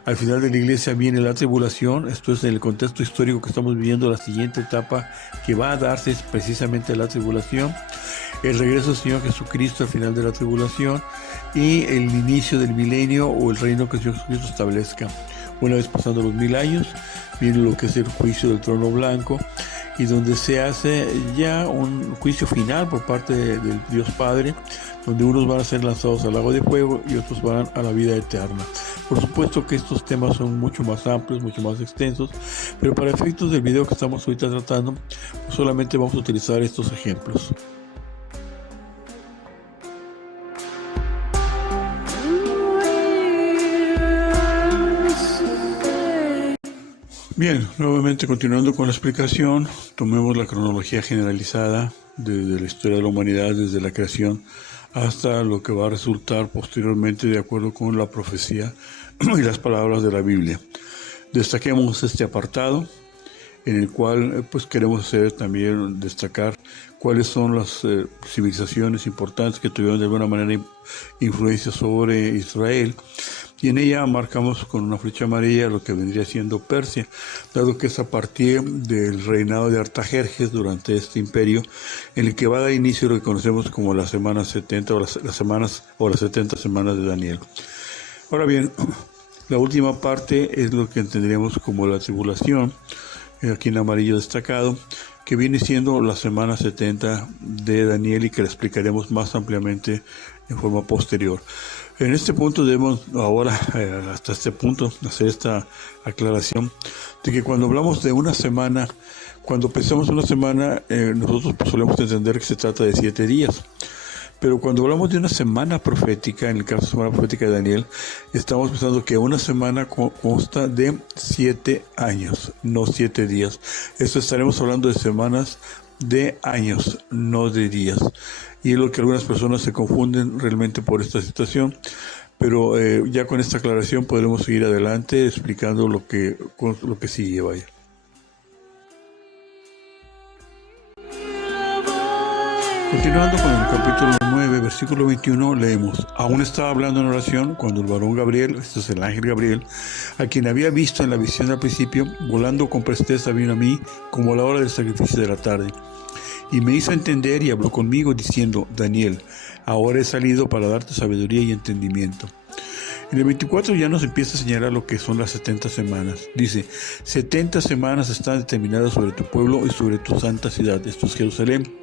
Al final de la iglesia viene la tribulación. Esto es, en el contexto histórico que estamos viviendo, la siguiente etapa que va a darse es precisamente la tribulación. El regreso del Señor Jesucristo al final de la tribulación y el inicio del milenio o el reino que el Señor Jesucristo establezca. Una vez pasando los 1000 años, viene lo que es el juicio del trono blanco, y donde se hace ya un juicio final por parte del Dios Padre, donde unos van a ser lanzados al lago de fuego y otros van a la vida eterna. Por supuesto que estos temas son mucho más amplios, mucho más extensos, pero para efectos del video que estamos ahorita tratando, pues solamente vamos a utilizar estos ejemplos. Bien, nuevamente continuando con la explicación, tomemos la cronología generalizada de la historia de la humanidad desde la creación hasta lo que va a resultar posteriormente de acuerdo con la profecía y las palabras de la Biblia. Destaquemos este apartado en el cual pues queremos también destacar cuáles son las civilizaciones importantes que tuvieron de alguna manera influencia sobre Israel. Y en ella marcamos con una flecha amarilla lo que vendría siendo Persia, dado que es a partir del reinado de Artajerjes durante este imperio, en el que va a dar inicio a lo que conocemos como las semanas 70 o las 70 semanas de Daniel. Ahora bien, la última parte es lo que entenderíamos como la tribulación, aquí en amarillo destacado, que viene siendo la semana 70 de Daniel y que la explicaremos más ampliamente en forma posterior. En este punto debemos ahora, hasta este punto, hacer esta aclaración de que cuando hablamos de una semana, cuando pensamos una semana, nosotros solemos entender que se trata de 7 días. Pero cuando hablamos de una semana profética, en el caso de la semana profética de Daniel, estamos pensando que una semana consta de 7 años, no 7 días. Esto estaremos hablando de semanas de años, no de días. Y es lo que algunas personas se confunden realmente por esta situación. Pero ya con esta aclaración podremos seguir adelante explicando lo que sigue, vaya. Continuando con el capítulo 9, versículo 21, leemos: Aún estaba hablando en oración cuando el varón Gabriel, este es el ángel Gabriel, a quien había visto en la visión al principio, volando con presteza vino a mí como a la hora del sacrificio de la tarde. Y me hizo entender y habló conmigo diciendo: Daniel, ahora he salido para darte sabiduría y entendimiento. En el 24 ya nos empieza a señalar lo que son las 70 semanas. Dice: 70 semanas están determinadas sobre tu pueblo y sobre tu santa ciudad, esto es Jerusalén,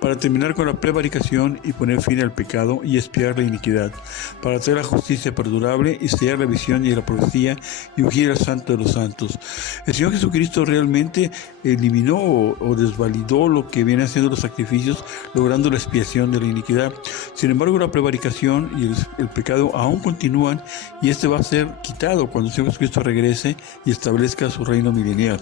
para terminar con la prevaricación y poner fin al pecado y expiar la iniquidad, para traer la justicia perdurable y sellar la visión y la profecía y ungir al santo de los santos. El Señor Jesucristo realmente eliminó o desvalidó lo que vienen haciendo los sacrificios, logrando la expiación de la iniquidad. Sin embargo, la prevaricación y el pecado aún continúan, y este va a ser quitado cuando el Señor Jesucristo regrese y establezca su reino milenial.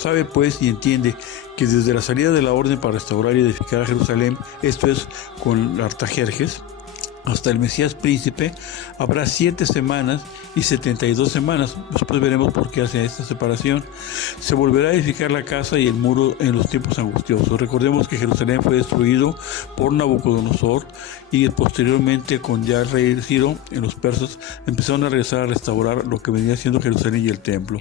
Sabe pues y entiende que desde la salida de la orden para restaurar y edificar a Jerusalén, esto es con Artajerjes, hasta el Mesías príncipe, habrá 7 semanas y 72 semanas. Después veremos por qué hace esta separación. Se volverá a edificar la casa y el muro en los tiempos angustiosos. Recordemos que Jerusalén fue destruido por Nabucodonosor y posteriormente con ya el rey Ciro en los persas empezaron a regresar a restaurar lo que venía siendo Jerusalén y el templo.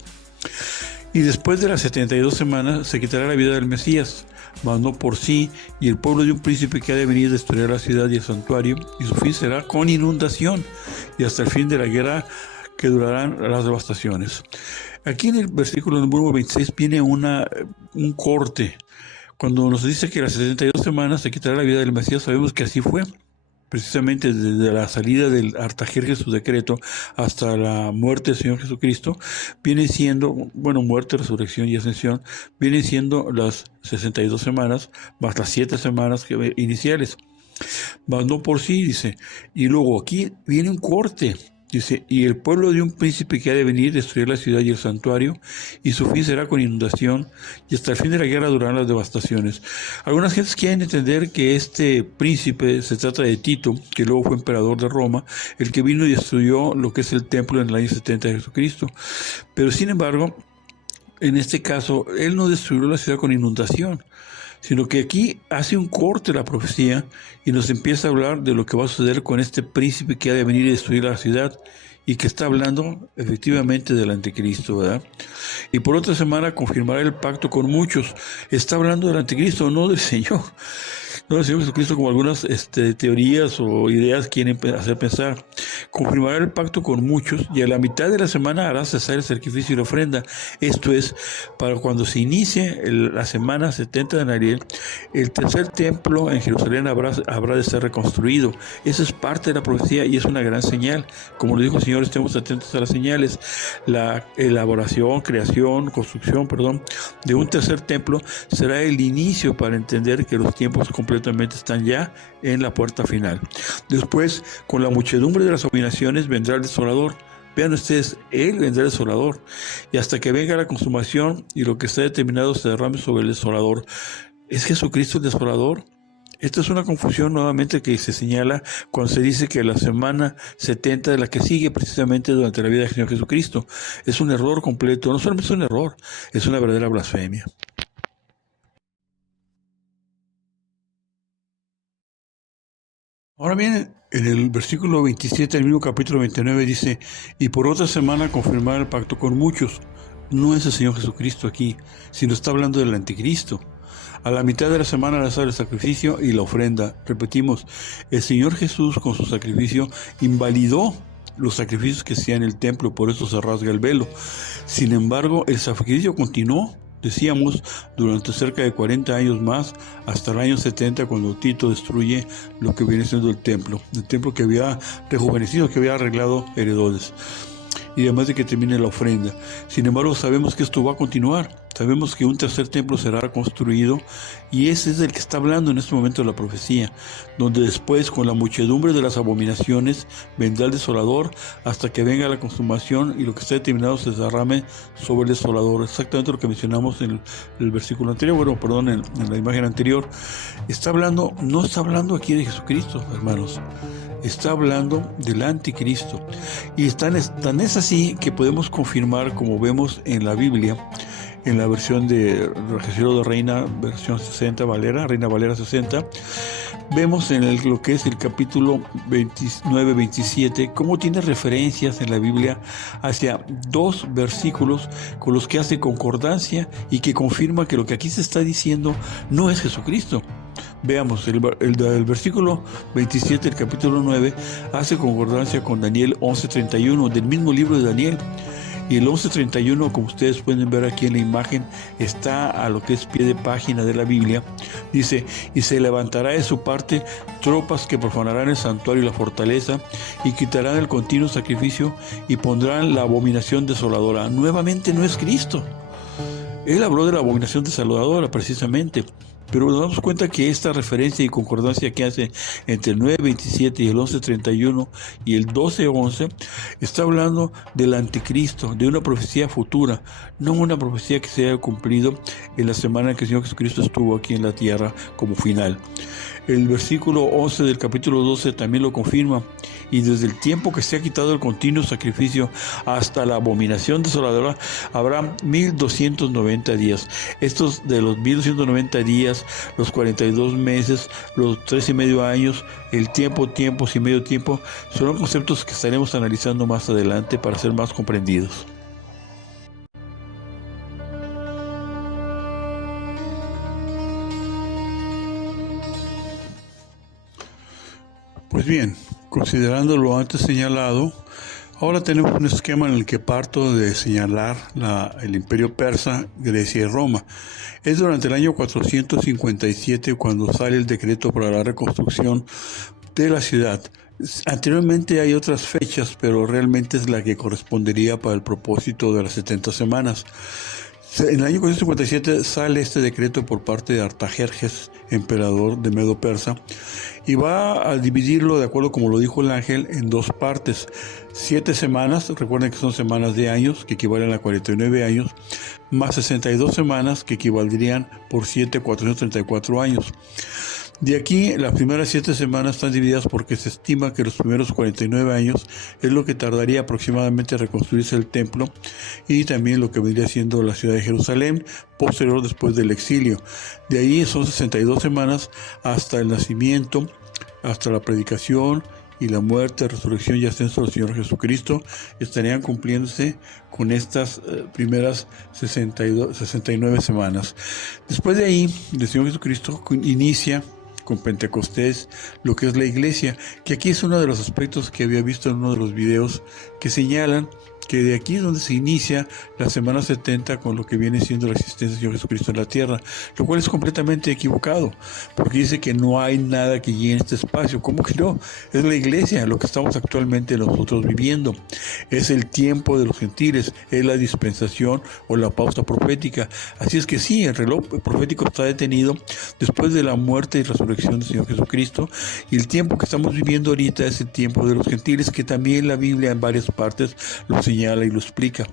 Y después de las 72 semanas se quitará la vida del Mesías, mas no por sí, y el pueblo de un príncipe que ha de venir a destruir la ciudad y el santuario, y su fin será con inundación, y hasta el fin de la guerra que durarán las devastaciones. Aquí en el versículo número 26 viene un corte. Cuando nos dice que las 72 semanas se quitará la vida del Mesías, sabemos que así fue. Precisamente desde la salida del Artajerjes, su decreto, hasta la muerte del Señor Jesucristo, viene siendo, muerte, resurrección y ascensión, vienen siendo las 62 semanas, más las 7 semanas iniciales. Mas no por sí, dice. Y luego aquí viene un corte. Dice, y el pueblo de un príncipe que ha de venir destruir la ciudad y el santuario, y su fin será con inundación, y hasta el fin de la guerra durarán las devastaciones. Algunas gentes quieren entender que este príncipe se trata de Tito, que luego fue emperador de Roma, el que vino y destruyó lo que es el templo en el año 70 de Jesucristo. Pero sin embargo, en este caso, él no destruyó la ciudad con inundación, sino que aquí hace un corte la profecía y nos empieza a hablar de lo que va a suceder con este príncipe que ha de venir y destruir la ciudad, y que está hablando efectivamente del anticristo, ¿verdad? Y por otra semana confirmará el pacto con muchos. Está hablando del anticristo, no del Señor. No del Señor Jesucristo, como algunas teorías o ideas quieren hacer pensar. Confirmará el pacto con muchos, y a la mitad de la semana hará cesar el sacrificio y la ofrenda. Esto es, para cuando se inicie la semana 70 de Ariel, el tercer templo en Jerusalén habrá de ser reconstruido. Eso es parte de la profecía y es una gran señal. Como lo dijo el Señor, estemos atentos a las señales. La elaboración, construcción de un tercer templo será el inicio para entender que los tiempos completamente están ya en la puerta final. Después, con la muchedumbre de las abominaciones vendrá el desolador. Vean ustedes, Él vendrá el desolador, y hasta que venga la consumación y lo que está determinado se derrame sobre el desolador. ¿Es Jesucristo el desolador? Esta es una confusión nuevamente que se señala cuando se dice que la semana 70 de la que sigue precisamente durante la vida del Señor Jesucristo. Es un error completo, no solamente es un error, es una verdadera blasfemia. Ahora bien, en el versículo 27 del mismo capítulo 29 dice, y por otra semana confirmar el pacto con muchos. No es el Señor Jesucristo aquí, sino está hablando del anticristo. A la mitad de la semana hará el sacrificio y la ofrenda. Repetimos, el Señor Jesús con su sacrificio invalidó los sacrificios que hacían en el templo, por eso se rasga el velo. Sin embargo, el sacrificio continuó, decíamos, durante cerca de 40 años más, hasta el año 70, cuando Tito destruye lo que viene siendo el templo que había rejuvenecido, que había arreglado Herodes, y además de que termine la ofrenda. Sin embargo, sabemos que esto va a continuar. Sabemos que un tercer templo será construido, y ese es el que está hablando en este momento de la profecía, donde después, con la muchedumbre de las abominaciones, vendrá el desolador hasta que venga la consumación y lo que está determinado se derrame sobre el desolador. Exactamente lo que mencionamos en el versículo anterior, en la imagen anterior. No está hablando aquí de Jesucristo, hermanos. Está hablando del anticristo. Y tan es así que podemos confirmar, como vemos en la Biblia, en la versión de Registro de Reina, versión 60 Valera, Reina Valera 60, vemos en lo que es el capítulo 29-27, cómo tiene referencias en la Biblia hacia 2 versículos con los que hace concordancia y que confirma que lo que aquí se está diciendo no es Jesucristo. Veamos, el versículo 27 del capítulo 9 hace concordancia con Daniel 11:31 del mismo libro de Daniel. Y el 11:31, como ustedes pueden ver aquí en la imagen, está a lo que es pie de página de la Biblia. Dice, y se levantará de su parte tropas que profanarán el santuario y la fortaleza, y quitarán el continuo sacrificio, y pondrán la abominación desoladora. Nuevamente no es Cristo. Él habló de la abominación desoladora precisamente, Pero nos damos cuenta que esta referencia y concordancia que hace entre el 9:27 y el 11:31 y el 12:11 está hablando del anticristo, de una profecía futura, no una profecía que se haya cumplido en la semana en que el Señor Jesucristo estuvo aquí en la tierra como final. El versículo 11 del capítulo 12 también lo confirma. Y desde el tiempo que se ha quitado el continuo sacrificio hasta la abominación desoladora, habrá 1290 días. Estos de los 1290 días, los 42 meses, los 3,5 años, el tiempos y medio tiempo, son conceptos que estaremos analizando más adelante para ser más comprendidos. Pues bien, considerando lo antes señalado, ahora tenemos un esquema en el que parto de señalar el imperio persa, Grecia y Roma. Es durante el año 457 cuando sale el decreto para la reconstrucción de la ciudad. Anteriormente hay otras fechas, pero realmente es la que correspondería para el propósito de las 70 semanas. En el año 457 sale este decreto por parte de Artajerjes, emperador de Medo-Persa, y va a dividirlo, de acuerdo como lo dijo el ángel, en 2 partes. 7 semanas, recuerden que son semanas de años, que equivalen a 49 años, más 62 semanas, que equivaldrían por 7, 434 años. De aquí, las primeras 7 semanas están divididas porque se estima que los primeros 49 años es lo que tardaría aproximadamente a reconstruirse el templo y también lo que vendría siendo la ciudad de Jerusalén, posterior después del exilio. De ahí son 62 semanas hasta el nacimiento, hasta la predicación y la muerte, resurrección y ascenso del Señor Jesucristo, estarían cumpliéndose con estas primeras 69 semanas. Después de ahí, el Señor Jesucristo inicia con Pentecostés, lo que es la iglesia, que aquí es uno de los aspectos que había visto en uno de los videos que señalan que de aquí es donde se inicia la semana 70 con lo que viene siendo la existencia del Señor Jesucristo en la tierra, lo cual es completamente equivocado, porque dice que no hay nada que llene este espacio. ¿Cómo que no? Es la iglesia, lo que estamos actualmente nosotros viviendo. Es el tiempo de los gentiles, es la dispensación o la pausa profética. Así es que sí, el reloj profético está detenido después de la muerte y resurrección del Señor Jesucristo, y el tiempo que estamos viviendo ahorita es el tiempo de los gentiles, que también la Biblia en varias partes lo señala y lo explica.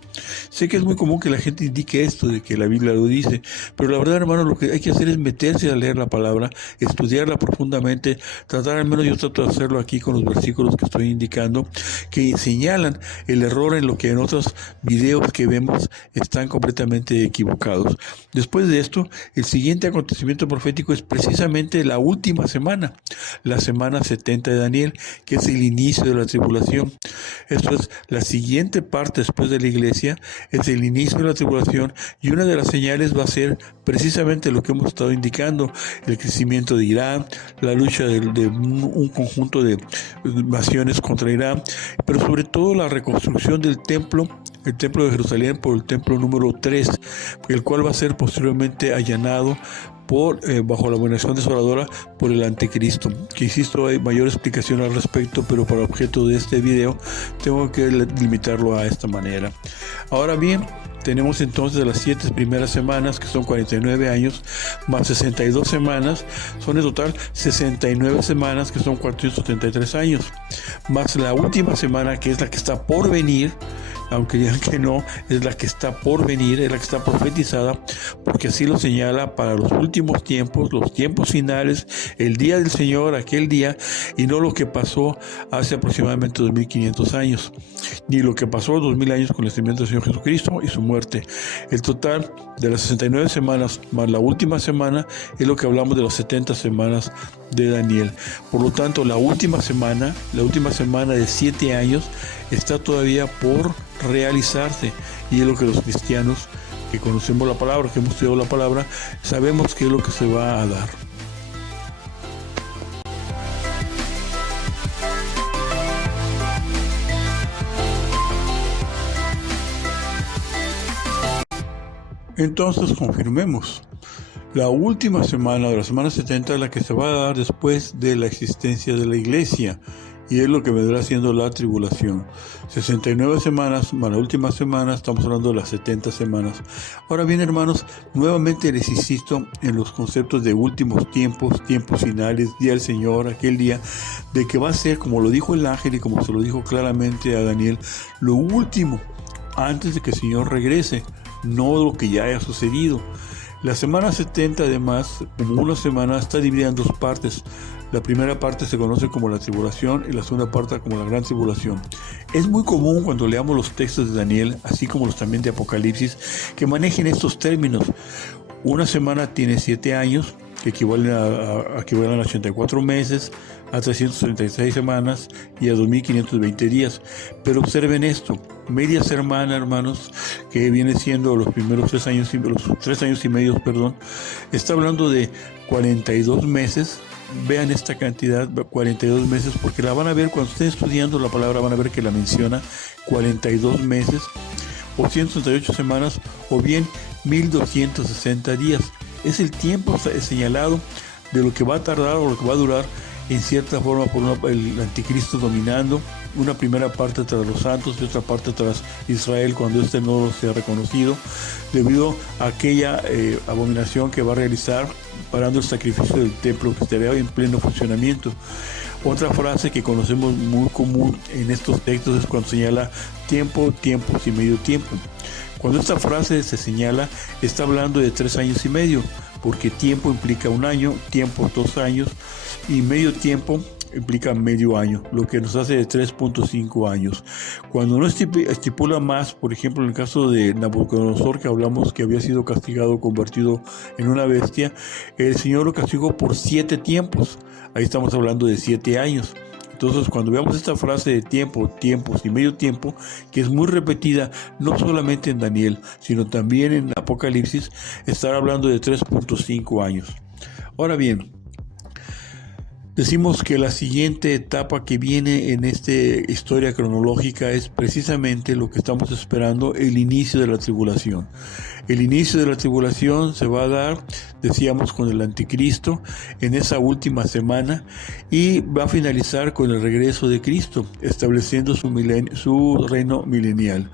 Sé que es muy común que la gente indique esto, de que la Biblia lo dice, pero la verdad, hermano, lo que hay que hacer es meterse a leer la palabra, estudiarla profundamente, tratar, al menos yo trato de hacerlo aquí con los versículos que estoy indicando, que señalan el error en lo que en otros videos que vemos están completamente equivocados. Después de esto, el siguiente acontecimiento profético es precisamente la última semana, la semana 70 de Daniel, que es el inicio de la tribulación. Esto es la siguiente parte después de la iglesia, es el inicio de la tribulación, y una de las señales va a ser precisamente lo que hemos estado indicando: el crecimiento de Irán, la lucha de un conjunto de naciones contra Irán, pero sobre todo la reconstrucción del templo, el templo de Jerusalén, por el templo número 3, el cual va a ser posteriormente allanado bajo la abominación desoladora por el anticristo, que insisto, hay mayor explicación al respecto, pero para objeto de este video tengo que limitarlo a esta manera. Ahora bien, tenemos entonces las 7 primeras semanas, que son 49 años, más 62 semanas, son en total 69 semanas, que son 473 años, más la última semana, que es la que está por venir, aunque digan que no, es la que está por venir, es la que está profetizada, porque así lo señala para los últimos tiempos, los tiempos finales, el día del Señor, aquel día, y no lo que pasó hace aproximadamente 2500 años, ni lo que pasó 2000 años con el nacimiento del Señor Jesucristo y su muerte. El total de las 69 semanas más la última semana es lo que hablamos de las 70 semanas de Daniel. Por lo tanto, la última semana de 7 años está todavía por realizarse, y es lo que los cristianos que conocemos la palabra, que hemos estudiado la palabra, sabemos qué es lo que se va a dar. Entonces confirmemos. La última semana de la semana 70 es la que se va a dar después de la existencia de la iglesia. y es lo que vendrá siendo la tribulación. 69 semanas, más la última semana, estamos hablando de las 70 semanas. Ahora bien, hermanos, nuevamente les insisto en los conceptos de últimos tiempos, tiempos finales, día del Señor, aquel día, de que va a ser, como lo dijo el ángel y como se lo dijo claramente a Daniel, lo último, antes de que el Señor regrese, no lo que ya haya sucedido. La semana 70, además, como una semana, está dividida en dos partes. La primera parte se conoce como la tribulación y la segunda parte como la gran tribulación. Es muy común cuando leamos los textos de Daniel, así como los también de Apocalipsis, que manejen estos términos. Una semana tiene 7 años, que equivalen a 84 meses, a 336 semanas y a 2.520 días. Pero observen esto, media semana, hermanos, que viene siendo los primeros 3 años y medio, está hablando de 42 meses. Vean esta cantidad, 42 meses, porque la van a ver cuando estén estudiando la palabra, van a ver que la menciona 42 meses, o 168 semanas, o bien 1.260 días. Es el tiempo señalado de lo que va a tardar o lo que va a durar en cierta forma por el anticristo dominando, una primera parte tras los santos y otra parte tras Israel cuando este no sea reconocido, debido a aquella abominación que va a realizar parando el sacrificio del templo que estaría en pleno funcionamiento. Otra frase que conocemos muy común en estos textos es cuando señala tiempo, tiempos y medio tiempo. Cuando esta frase se señala, está hablando de 3 años y medio, porque tiempo implica 1 año, tiempo 2 años y medio tiempo implica medio año, lo que nos hace de 3.5 años. Cuando no estipula más, por ejemplo, en el caso de Nabucodonosor, que hablamos que había sido castigado, convertido en una bestia, el Señor lo castigó por 7 tiempos. Ahí estamos hablando de 7 años. Entonces, cuando veamos esta frase de tiempo, tiempos y medio tiempo, que es muy repetida, no solamente en Daniel, sino también en Apocalipsis, estará hablando de 3.5 años. Ahora bien, decimos que la siguiente etapa que viene en esta historia cronológica es precisamente lo que estamos esperando, el inicio de la tribulación. El inicio de la tribulación se va a dar, decíamos, con el anticristo en esa última semana y va a finalizar con el regreso de Cristo, estableciendo su reino milenial.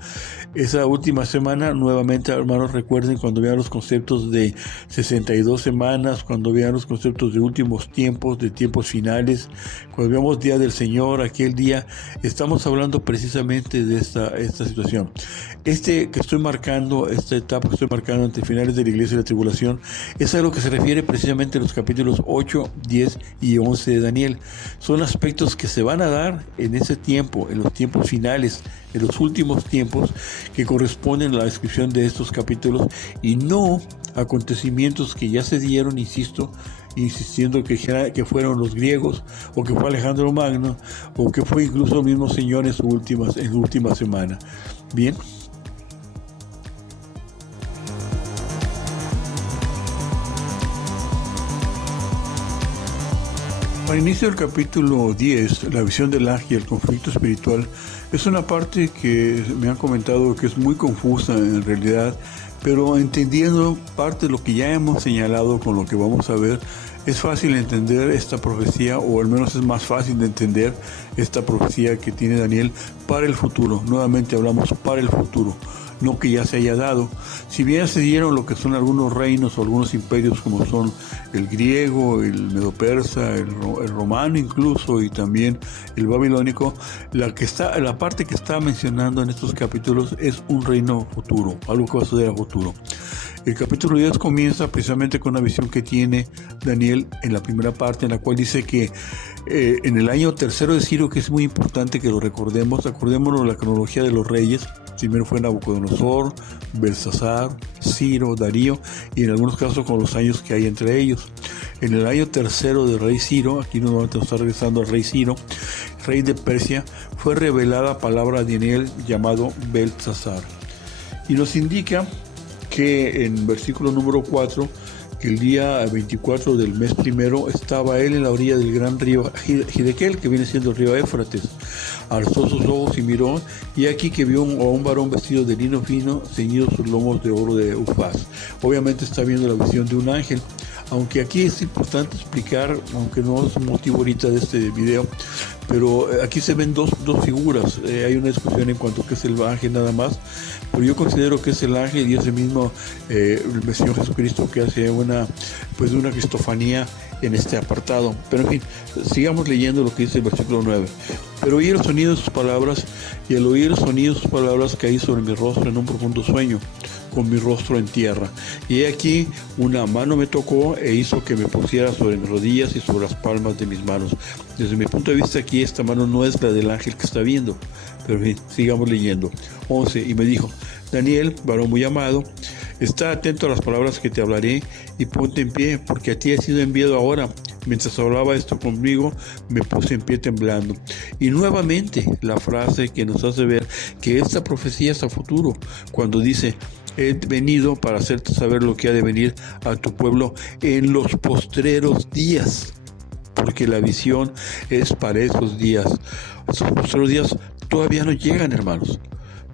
Esa última semana, nuevamente, hermanos, recuerden cuando vean los conceptos de 62 semanas, cuando vean los conceptos de últimos tiempos, de tiempos finales, cuando veamos Día del Señor, aquel día, estamos hablando precisamente de esta situación. Que estoy marcando, esta etapa que estoy marcando entre finales de la iglesia y la tribulación, es a lo que se refiere precisamente en los capítulos 8, 10 y 11 de Daniel. Son aspectos que se van a dar en ese tiempo, en los tiempos finales, en los últimos tiempos, que corresponden a la descripción de estos capítulos y no acontecimientos que ya se dieron, insistiendo que fueron los griegos, o que fue Alejandro Magno, o que fue incluso el mismo Señor en su última semana. Bien. Al inicio del capítulo 10, la visión del ángel y el conflicto espiritual, es una parte que me han comentado que es muy confusa en realidad, pero entendiendo parte de lo que ya hemos señalado con lo que vamos a ver, es fácil entender esta profecía, o al menos es más fácil de entender esta profecía que tiene Daniel para el futuro. Nuevamente hablamos para el futuro, no que ya se haya dado. Si bien se dieron lo que son algunos reinos o algunos imperios como son el griego, el medo-persa, el romano incluso, y también el babilónico, la parte que está mencionando en estos capítulos es un reino futuro, algo que va a suceder a futuro. El capítulo 10 comienza precisamente con una visión que tiene Daniel en la primera parte, en la cual dice que en el año tercero de Ciro, que es muy importante que lo acordémonos la cronología de los reyes. Primero fue Nabucodonosor, Belsasar, Ciro, Darío, y en algunos casos con los años que hay entre ellos. En el año tercero del rey Ciro, aquí nos vamos a estar regresando al rey Ciro, rey de Persia, fue revelada palabra de Daniel llamado Belsasar. Y nos indica que en versículo número 4, que el día 24 del mes primero estaba él en la orilla del gran río Hidekel, que viene siendo el río Éufrates. Alzó sus ojos y miró, y aquí que vio a un varón vestido de lino fino, ceñido sus lomos de oro de Ufaz. Obviamente está viendo la visión de un ángel, aunque aquí es importante explicar, aunque no es motivo ahorita de este video, pero aquí se ven dos figuras. Hay una discusión en cuanto a qué es el ángel nada más, pero yo considero que es el ángel y es el mismo el Señor Jesucristo que hace una cristofanía en este apartado. Pero en fin, sigamos leyendo lo que dice el versículo 9. Pero oí el sonido de sus palabras, y al oír el sonido de sus palabras caí sobre mi rostro en un profundo sueño, con mi rostro en tierra. Y he aquí una mano me tocó e hizo que me pusiera sobre mis rodillas y sobre las palmas de mis manos. Desde mi punto de vista aquí esta mano no es la del ángel que está viendo. Pero en fin, sigamos leyendo. 11. Y me dijo: Daniel, varón muy amado, está atento a las palabras que te hablaré y ponte en pie, porque a ti he sido enviado ahora. Mientras hablaba esto conmigo, me puse en pie temblando. Y nuevamente la frase que nos hace ver que esta profecía es a futuro, cuando dice: he venido para hacerte saber lo que ha de venir a tu pueblo en los postreros días, porque la visión es para esos días. Esos postreros días todavía no llegan, hermanos.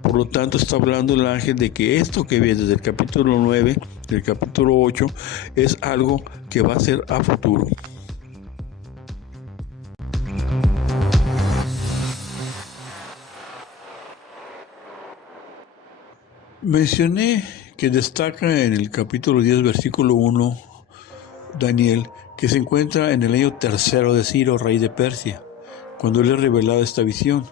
Por lo tanto, está hablando el ángel de que esto que viene desde el capítulo 9, del capítulo 8, es algo que va a ser a futuro. Mencioné que destaca en el capítulo 10, versículo 1, Daniel, que se encuentra en el año tercero de Ciro, rey de Persia, cuando le es revelada esta visión.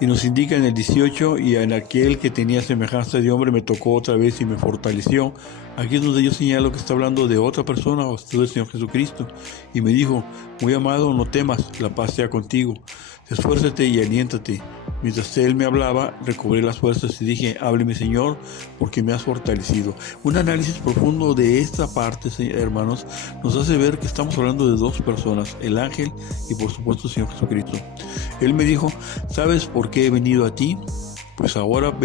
Y nos indica en el 18: y en aquel que tenía semejanza de hombre me tocó otra vez y me fortaleció. Aquí es donde yo señalo que está hablando de otra persona, o del Señor Jesucristo. Y me dijo: muy amado, no temas, la paz sea contigo. Esfuérzate y aliéntate. Mientras él me hablaba, recobré las fuerzas y dije: hábleme, Señor, porque me has fortalecido. Un análisis profundo de esta parte, hermanos, nos hace ver que estamos hablando de dos personas, el ángel y por supuesto el Señor Jesucristo. Él me dijo: ¿sabes por qué he venido a ti? Pues ahora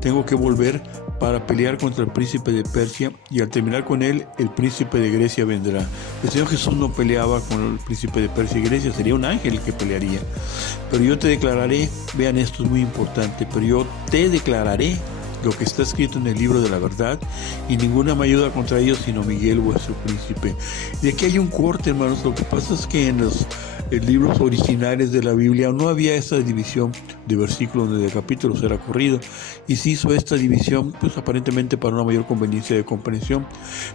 tengo que volver para pelear contra el príncipe de Persia, y al terminar con él, el príncipe de Grecia vendrá. El Señor Jesús no peleaba con el príncipe de Persia y Grecia, sería un ángel el que pelearía. Pero yo te declararé, vean, esto es muy importante, pero yo te declararé lo que está escrito en el libro de la verdad, y ninguna me ayuda contra ellos sino Miguel, vuestro príncipe. Y aquí hay un corte, hermanos. Lo que pasa es que en los libros originales de la Biblia no había esta división de versículos ni de capítulos, era corrido, y se hizo esta división pues aparentemente para una mayor conveniencia de comprensión.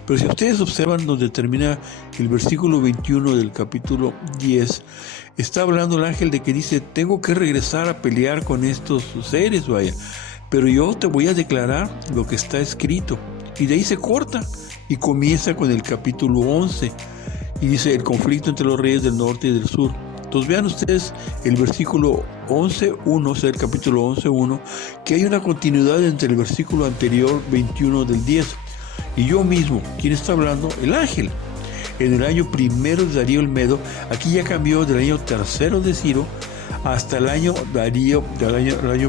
Pero si ustedes observan donde termina el versículo 21 del capítulo 10, está hablando el ángel de que dice: tengo que regresar a pelear con estos seres, vaya, pero yo te voy a declarar lo que está escrito. Y de ahí se corta y comienza con el capítulo 11 y dice: el conflicto entre los reyes del norte y del sur. Entonces vean ustedes el versículo 11.1, o sea, el capítulo 11.1, que hay una continuidad entre el versículo anterior 21 del 10. Y yo mismo, ¿quién está hablando? El ángel. En el año primero de Darío el Medo, aquí ya cambió del año tercero de Ciro hasta el año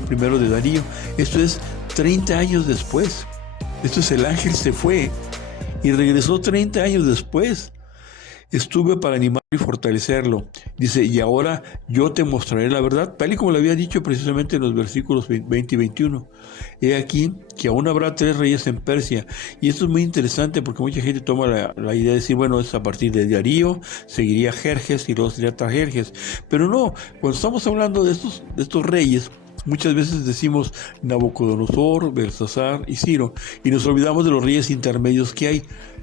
primero de Darío. Esto es 30 años después. Esto es, el ángel se fue y regresó 30 años después. Estuve para animarlo y fortalecerlo. Dice: y ahora yo te mostraré la verdad, tal y como le había dicho precisamente en los versículos 20 y 21. He aquí que aún habrá 3 reyes en Persia. Y esto es muy interesante porque mucha gente toma la idea de decir: bueno, es a partir de Darío, seguiría Jerjes y luego sería tras Jerjes. Pero no, cuando estamos hablando de estos reyes, muchas veces decimos Nabucodonosor, Belsasar y Ciro, y nos olvidamos de los reyes intermedios que hay.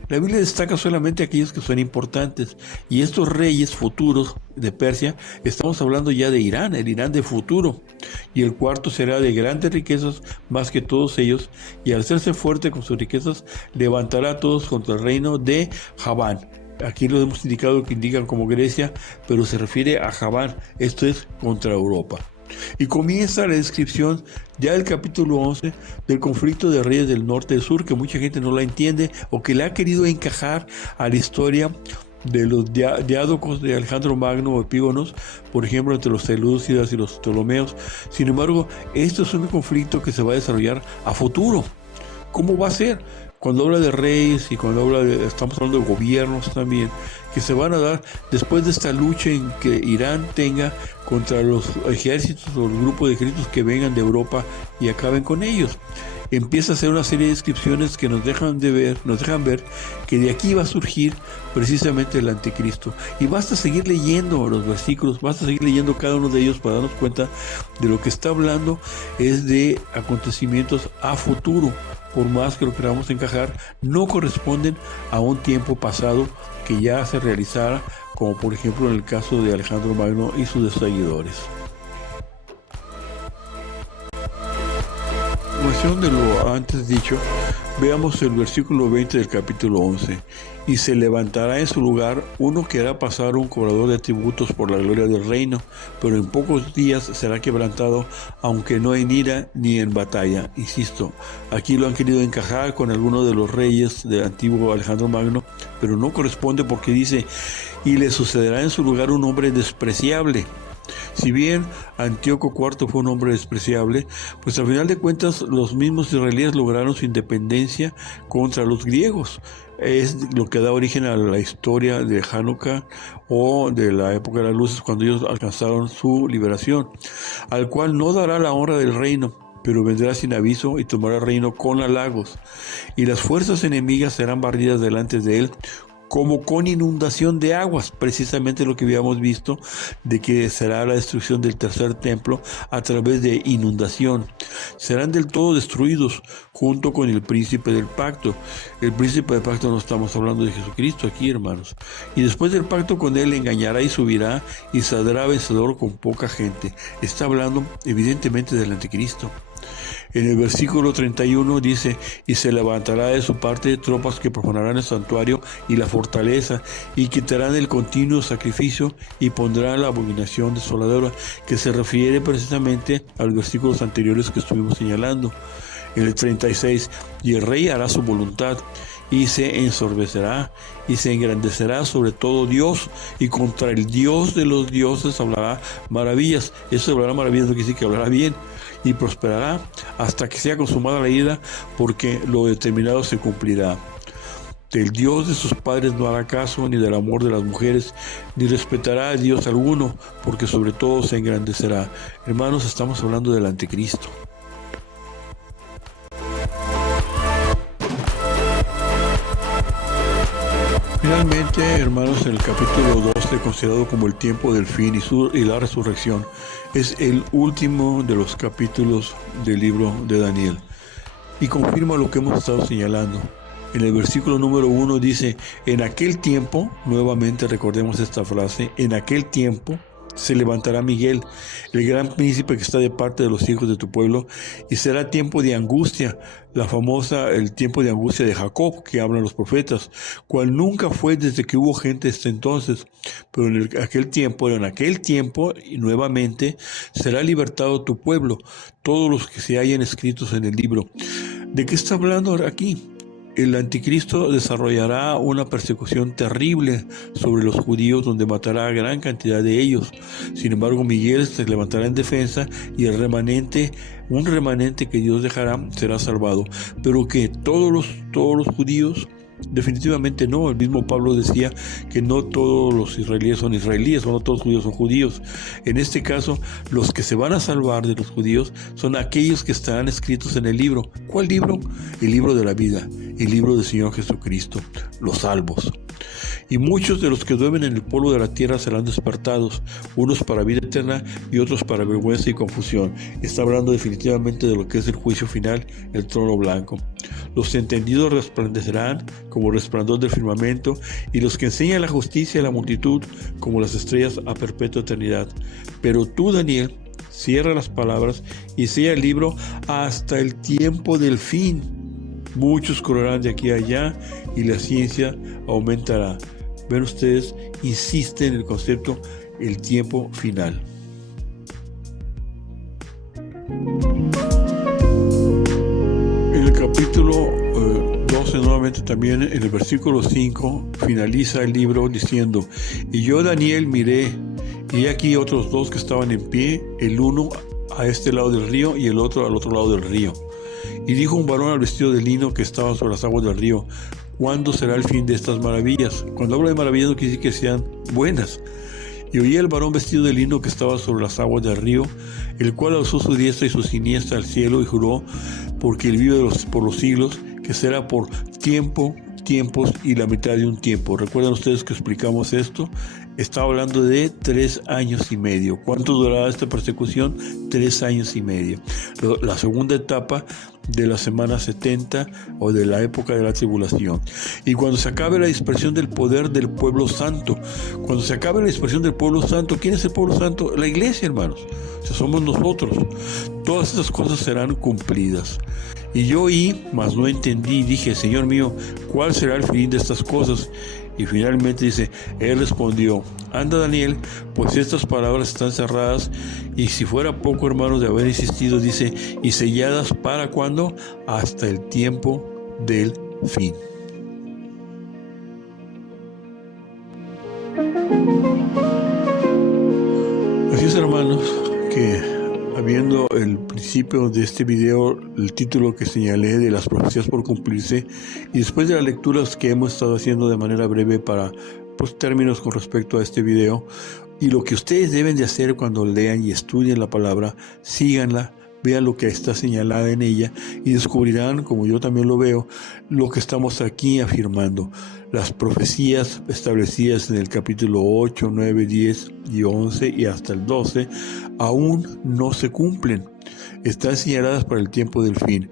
La Biblia destaca solamente aquellos que son importantes, y estos reyes futuros de Persia, estamos hablando ya de Irán, el Irán de futuro, y el cuarto será de grandes riquezas más que todos ellos, y al hacerse fuerte con sus riquezas, levantará a todos contra el reino de Javán. Aquí lo hemos indicado que indican como Grecia, pero se refiere a Javán, esto es contra Europa. Y comienza la descripción ya del capítulo 11 del conflicto de reyes del norte y del sur, que mucha gente no la entiende o que le ha querido encajar a la historia de los diádocos de Alejandro Magno o Epígonos, por ejemplo, entre los selúcidas y los ptolomeos. Sin embargo, esto es un conflicto que se va a desarrollar a futuro. ¿Cómo va a ser? Cuando habla de reyes y cuando estamos hablando de gobiernos también, que se van a dar después de esta lucha en que Irán tenga contra los ejércitos o el grupo de ejércitos que vengan de Europa y acaben con ellos. Empieza a hacer una serie de descripciones que nos dejan ver que de aquí va a surgir precisamente el anticristo. Y basta seguir leyendo los versículos, basta seguir leyendo cada uno de ellos para darnos cuenta de lo que está hablando es de acontecimientos a futuro. Por más que lo queramos encajar, no corresponden a un tiempo pasado que ya se realizara, como por ejemplo en el caso de Alejandro Magno y sus seguidores. En función de lo antes dicho, veamos el versículo 20 del capítulo 11. Y se levantará en su lugar uno que hará pasar un cobrador de tributos por la gloria del reino, pero en pocos días será quebrantado, aunque no en ira ni en batalla. Insisto, aquí lo han querido encajar con algunos de los reyes del antiguo Alejandro Magno, pero no corresponde porque dice, y le sucederá en su lugar un hombre despreciable. Si bien Antíoco IV fue un hombre despreciable, pues al final de cuentas los mismos israelíes lograron su independencia contra los griegos. Es lo que da origen a la historia de Hanukkah o de la época de las luces, cuando ellos alcanzaron su liberación, al cual no dará la honra del reino, pero vendrá sin aviso y tomará el reino con halagos, y las fuerzas enemigas serán barridas delante de él, como con inundación de aguas, precisamente lo que habíamos visto, de que será la destrucción del tercer templo a través de inundación. Serán del todo destruidos junto con el príncipe del pacto. El príncipe del pacto no estamos hablando de Jesucristo aquí, hermanos. Y después del pacto con él engañará y subirá y saldrá vencedor con poca gente. Está hablando evidentemente del anticristo. En el versículo 31 dice, y se levantará de su parte tropas que profanarán el santuario y la fortaleza, y quitarán el continuo sacrificio, y pondrán la abominación desoladora, que se refiere precisamente a los versículos anteriores que estuvimos señalando. En el 36, y el rey hará su voluntad, y se ensorbecerá, y se engrandecerá sobre todo Dios, y contra el Dios de los dioses hablará maravillas. Eso hablará maravillas no quiere decir que hablará bien, y prosperará hasta que sea consumada la ira, porque lo determinado se cumplirá. Del Dios de sus padres no hará caso, ni del amor de las mujeres, ni respetará a Dios alguno, porque sobre todo se engrandecerá. Hermanos, estamos hablando del anticristo. Finalmente, hermanos, en el capítulo 12, considerado como el tiempo del fin y la resurrección, es el último de los capítulos del libro de Daniel y confirma lo que hemos estado señalando. En el versículo número 1 dice, en aquel tiempo, nuevamente recordemos esta frase, en aquel tiempo se levantará Miguel, el gran príncipe que está de parte de los hijos de tu pueblo, y será tiempo de angustia, la famosa, el tiempo de angustia de Jacob, que hablan los profetas, cual nunca fue desde que hubo gente hasta entonces, pero en aquel tiempo, y nuevamente, será libertado tu pueblo, todos los que se hayan escritos en el libro. ¿De qué está hablando aquí? El anticristo desarrollará una persecución terrible sobre los judíos, donde matará a gran cantidad de ellos. Sin embargo, Miguel se levantará en defensa, y un remanente que Dios dejará será salvado. Pero que todos los judíos, definitivamente no. El mismo Pablo decía que no todos los israelíes son israelíes, o no todos los judíos son judíos. En este caso, los que se van a salvar de los judíos son aquellos que estarán escritos en el libro. ¿Cuál libro? El libro de la vida, el libro del Señor Jesucristo, los salvos. Y muchos de los que duermen en el polvo de la tierra serán despertados, unos para vida eterna y otros para vergüenza y confusión. Está hablando definitivamente de lo que es el juicio final, el trono blanco. Los entendidos resplandecerán como el resplandor del firmamento, y los que enseñan la justicia a la multitud como las estrellas a perpetua eternidad. Pero tú, Daniel, cierra las palabras y sella el libro hasta el tiempo del fin. Muchos correrán de aquí a allá y la ciencia aumentará. Ven ustedes, insiste en el concepto, el tiempo final. En el capítulo 12, nuevamente también en el versículo 5, finaliza el libro diciendo, y yo, Daniel, miré, y aquí otros dos que estaban en pie, el uno a este lado del río y el otro al otro lado del río. Y dijo un varón al vestido de lino que estaba sobre las aguas del río: ¿cuándo será el fin de estas maravillas? Cuando hablo de maravillas no quiere decir que sean buenas. Y oí el varón vestido de lino que estaba sobre las aguas del río, el cual alzó su diestra y su siniestra al cielo y juró, porque él vive por los siglos, que será por tiempos y la mitad de un tiempo. ¿Recuerdan ustedes que explicamos esto? Estaba hablando de 3 años y medio. ¿Cuánto durará esta persecución? 3 años y medio. La segunda etapa de la semana 70 o de la época de la tribulación. Y cuando se acabe la dispersión del poder del pueblo santo, cuando se acabe la dispersión del pueblo santo, ¿quién es el pueblo santo? La iglesia, hermanos. O sea, somos nosotros. Todas estas cosas serán cumplidas. Y yo oí, mas no entendí, y dije: Señor mío, ¿cuál será el fin de estas cosas? Y finalmente dice, él respondió: anda, Daniel, pues estas palabras están cerradas, y si fuera poco, hermanos, de haber insistido, dice, y selladas ¿para cuándo? Hasta el tiempo del fin. Así es, hermanos, que habiendo el principio de este video, el título que señalé de las profecías por cumplirse, y después de las lecturas que hemos estado haciendo de manera breve para términos con respecto a este video, y lo que ustedes deben de hacer cuando lean y estudien la palabra, síganla, vean lo que está señalada en ella y descubrirán, como yo también lo veo, lo que estamos aquí afirmando. Las profecías establecidas en el capítulo 8, 9, 10 y 11 y hasta el 12 aún no se cumplen. Están señaladas para el tiempo del fin.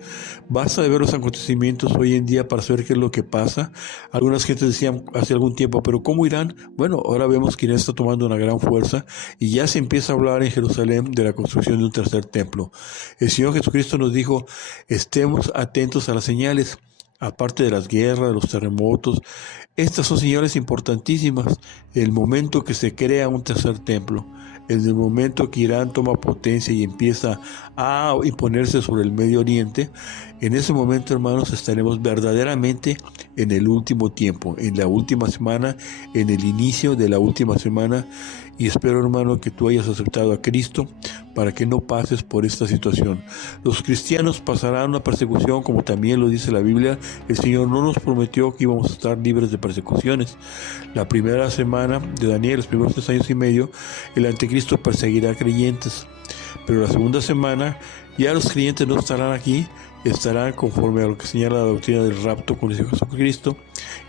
Basta de ver los acontecimientos hoy en día para saber qué es lo que pasa. Algunas gentes decían hace algún tiempo, pero ¿cómo irán? Bueno, ahora vemos que está tomando una gran fuerza y ya se empieza a hablar en Jerusalén de la construcción de un tercer templo. El Señor Jesucristo nos dijo, estemos atentos a las señales. Aparte de las guerras, de los terremotos, estas son señales importantísimas. El momento que se crea un tercer templo, en el momento que Irán toma potencia y empieza a imponerse sobre el Medio Oriente, en ese momento, hermanos, estaremos verdaderamente en el último tiempo, en la última semana, en el inicio de la última semana. Y espero, hermano, que tú hayas aceptado a Cristo para que no pases por esta situación. Los cristianos pasarán una persecución, como también lo dice la Biblia. El Señor no nos prometió que íbamos a estar libres de persecuciones. La primera semana de Daniel, los primeros 3 años y medio, el anticristo perseguirá a creyentes. Pero la segunda semana, ya los creyentes no estarán aquí, estarán conforme a lo que señala la doctrina del rapto con el Señor Jesucristo,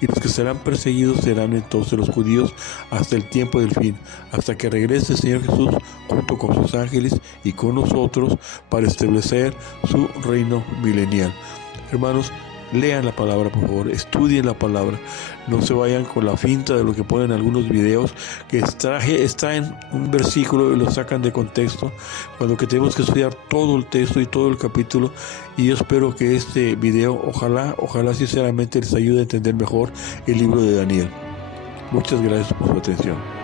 y los que serán perseguidos serán entonces los judíos hasta el tiempo del fin, hasta que regrese el Señor Jesús junto con sus ángeles y con nosotros para establecer su reino milenial. Hermanos, lean la palabra, por favor, estudien la palabra, no se vayan con la finta de lo que ponen algunos videos, que está en un versículo y lo sacan de contexto, cuando que tenemos que estudiar todo el texto y todo el capítulo. Y yo espero que este video, ojalá sinceramente les ayude a entender mejor el libro de Daniel. Muchas gracias por su atención.